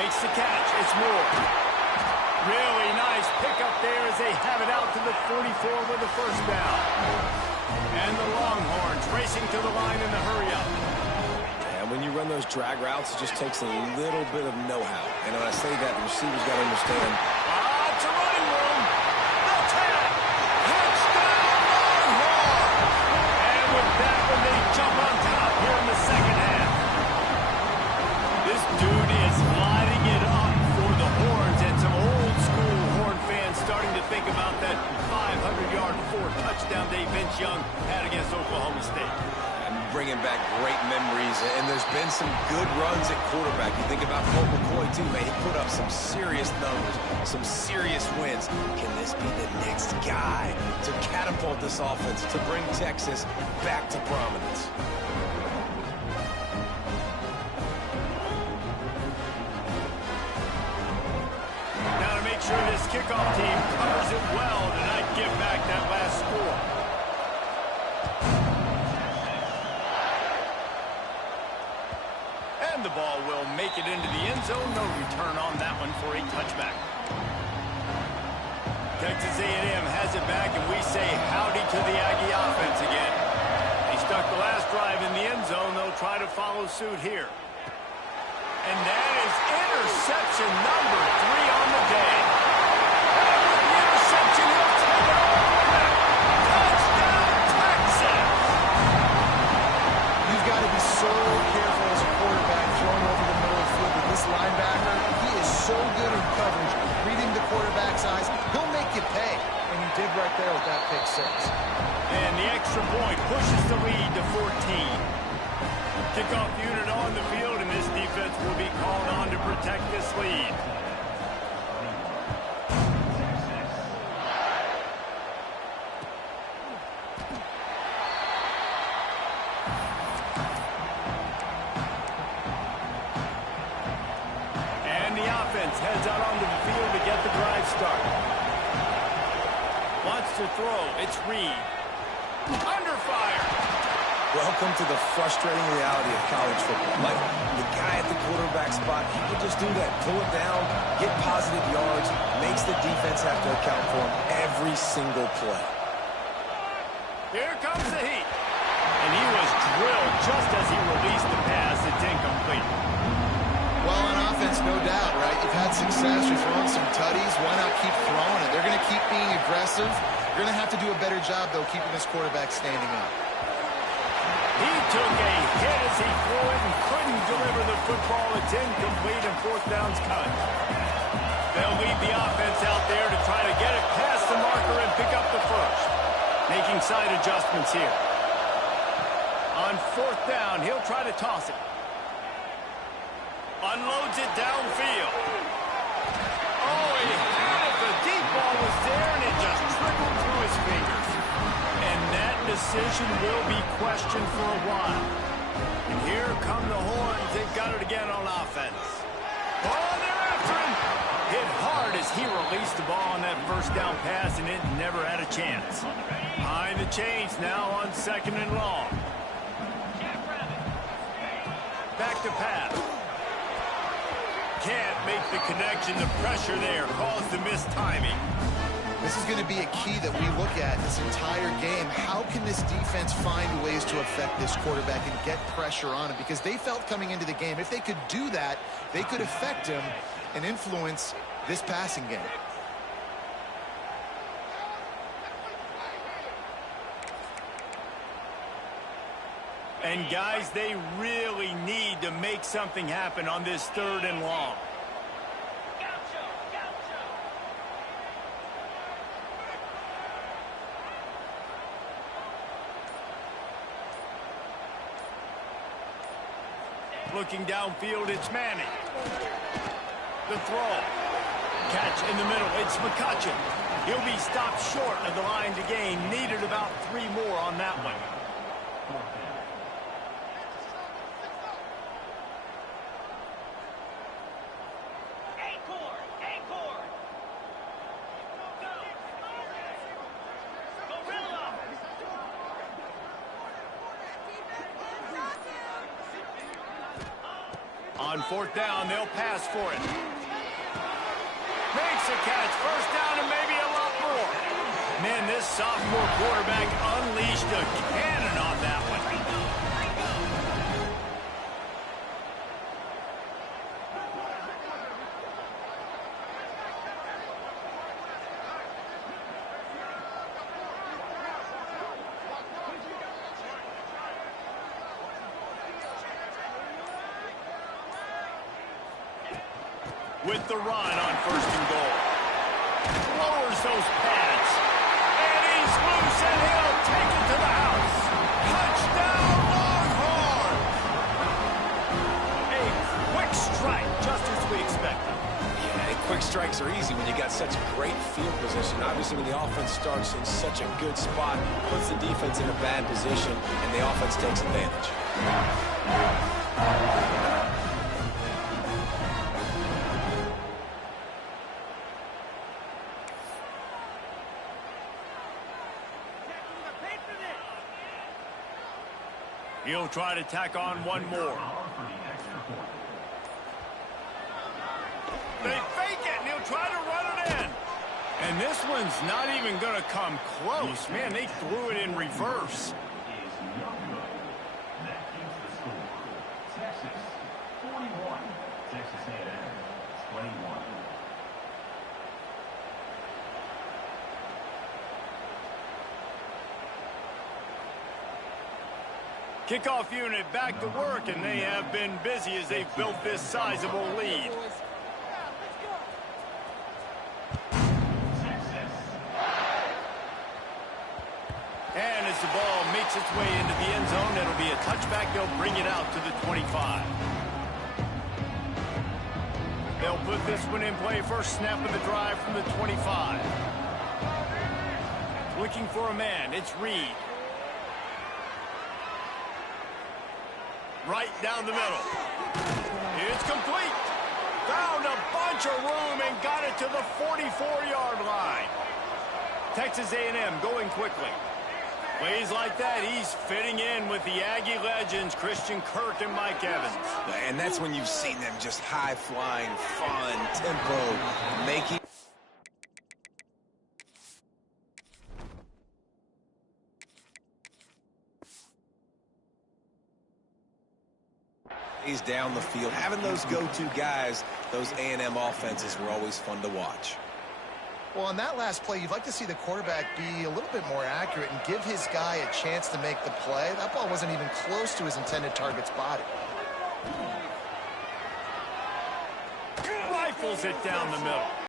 Makes the catch. It's Moore. Really nice pickup there as they have it out to the 44 with the first down. And the Longhorns racing to the line in the hurry-up. And when you run those drag routes, it just takes a little bit of know-how. And when I say that, the receiver's got to understand. It's a running room. The tag. bringing back great memories, and there's been some good runs at quarterback. You think about Colt McCoy, too, man. He put up some serious numbers, some serious wins. Can this be the next guy to catapult this offense, to bring Texas back to prominence? Now to make sure this kickoff team covers it well tonight, give back that last score. And the ball will make it into the end zone. No return on that one for a touchback. Texas A&M has it back, and we say howdy to the Aggie offense again. They stuck the last drive in the end zone. They'll try to follow suit here. And that is interception number 3 on the day. And with the interception, he'll take it all the way. Touchdown, Texas! You've got to be so careful as a quarterback throwing over the middle of the field with this linebacker. He is so good in coverage, reading the quarterback's eyes. He'll make you pay, and he did right there with that pick 6. And the extra point pushes the lead to 14. Kickoff unit on the field, and this defense will be called on to protect this lead. And the offense heads out onto the field to get the drive started. Wants to throw. It's Reed. Under fire. Welcome to the frustrating reality of college football. Like, the guy at the quarterback spot, he can just do that. Pull it down, get positive yards, makes the defense have to account for him every single play. Here comes the heat. And he was drilled just as he released the pass. It's incomplete. Well, on offense, no doubt, right? You've had success. You're throwing some tutties. Why not keep throwing it? They're going to keep being aggressive. You're going to have to do a better job, though, keeping this quarterback standing up. He took a hit as he threw it and couldn't deliver the football. It's incomplete and 4th down's cut. They'll lead the offense out there to try to get it past the marker and pick up the first. Making side adjustments here. On 4th down, he'll try to toss it. Unloads it downfield. Oh, he had it. The deep ball was there, and it just trickled through his fingers. And that decision will be questioned for a while. And here come the horns. They've got it again on offense. Oh, they're after him. Hit hard as he released the ball on that 1st down pass, and it never had a chance. Behind the chains now on 2nd and long. Back to pass. Can't make the connection. The pressure there caused the missed timing. This is going to be a key that we look at this entire game. How can this defense find ways to affect this quarterback and get pressure on him? Because they felt coming into the game, if they could do that, they could affect him and influence this passing game. And, guys, they really need to make something happen on this 3rd and long. Looking downfield, it's Manning. The throw. Catch in the middle, it's McCutcheon. He'll be stopped short of the line to gain. Needed about 3 more on that one. On 4th down, they'll pass for it. Makes a catch. 1st down and maybe a lot more. Man, this sophomore quarterback unleashed a cannon on that one. With the run on 1st and goal. Lowers those pads. And he's loose, and he'll take it to the house. Touchdown, Longhorns! strikes are easy when you got such great field position. Obviously, when the offense starts in such a good spot, puts the defense in a bad position, and the offense takes advantage. He'll try to tack on one more. They fake it, and he'll try to run it in. And this one's not even going to come close. Man, they threw it in reverse. That keeps the score. Texas 41. Texas A&M 21. Kickoff unit back to work, and they have been busy as they've built this sizable lead. And as the ball makes its way into the end zone, it'll be a touchback. They'll bring it out to the 25. They'll put this one in play. First snap of the drive from the 25. Looking for a man. It's Reed. Right down the middle. It's complete. Found a bunch of room and got it to the 44-yard line. Texas A&M going quickly. Plays like that, he's fitting in with the Aggie legends, Christian Kirk and Mike Evans. And that's when you've seen them just high-flying, fun, tempo, making... He's down the field. Having those go-to guys, those A&M offenses were always fun to watch. Well, on that last play, you'd like to see the quarterback be a little bit more accurate and give his guy a chance to make the play. That ball wasn't even close to his intended target's body. Rifles it down the middle.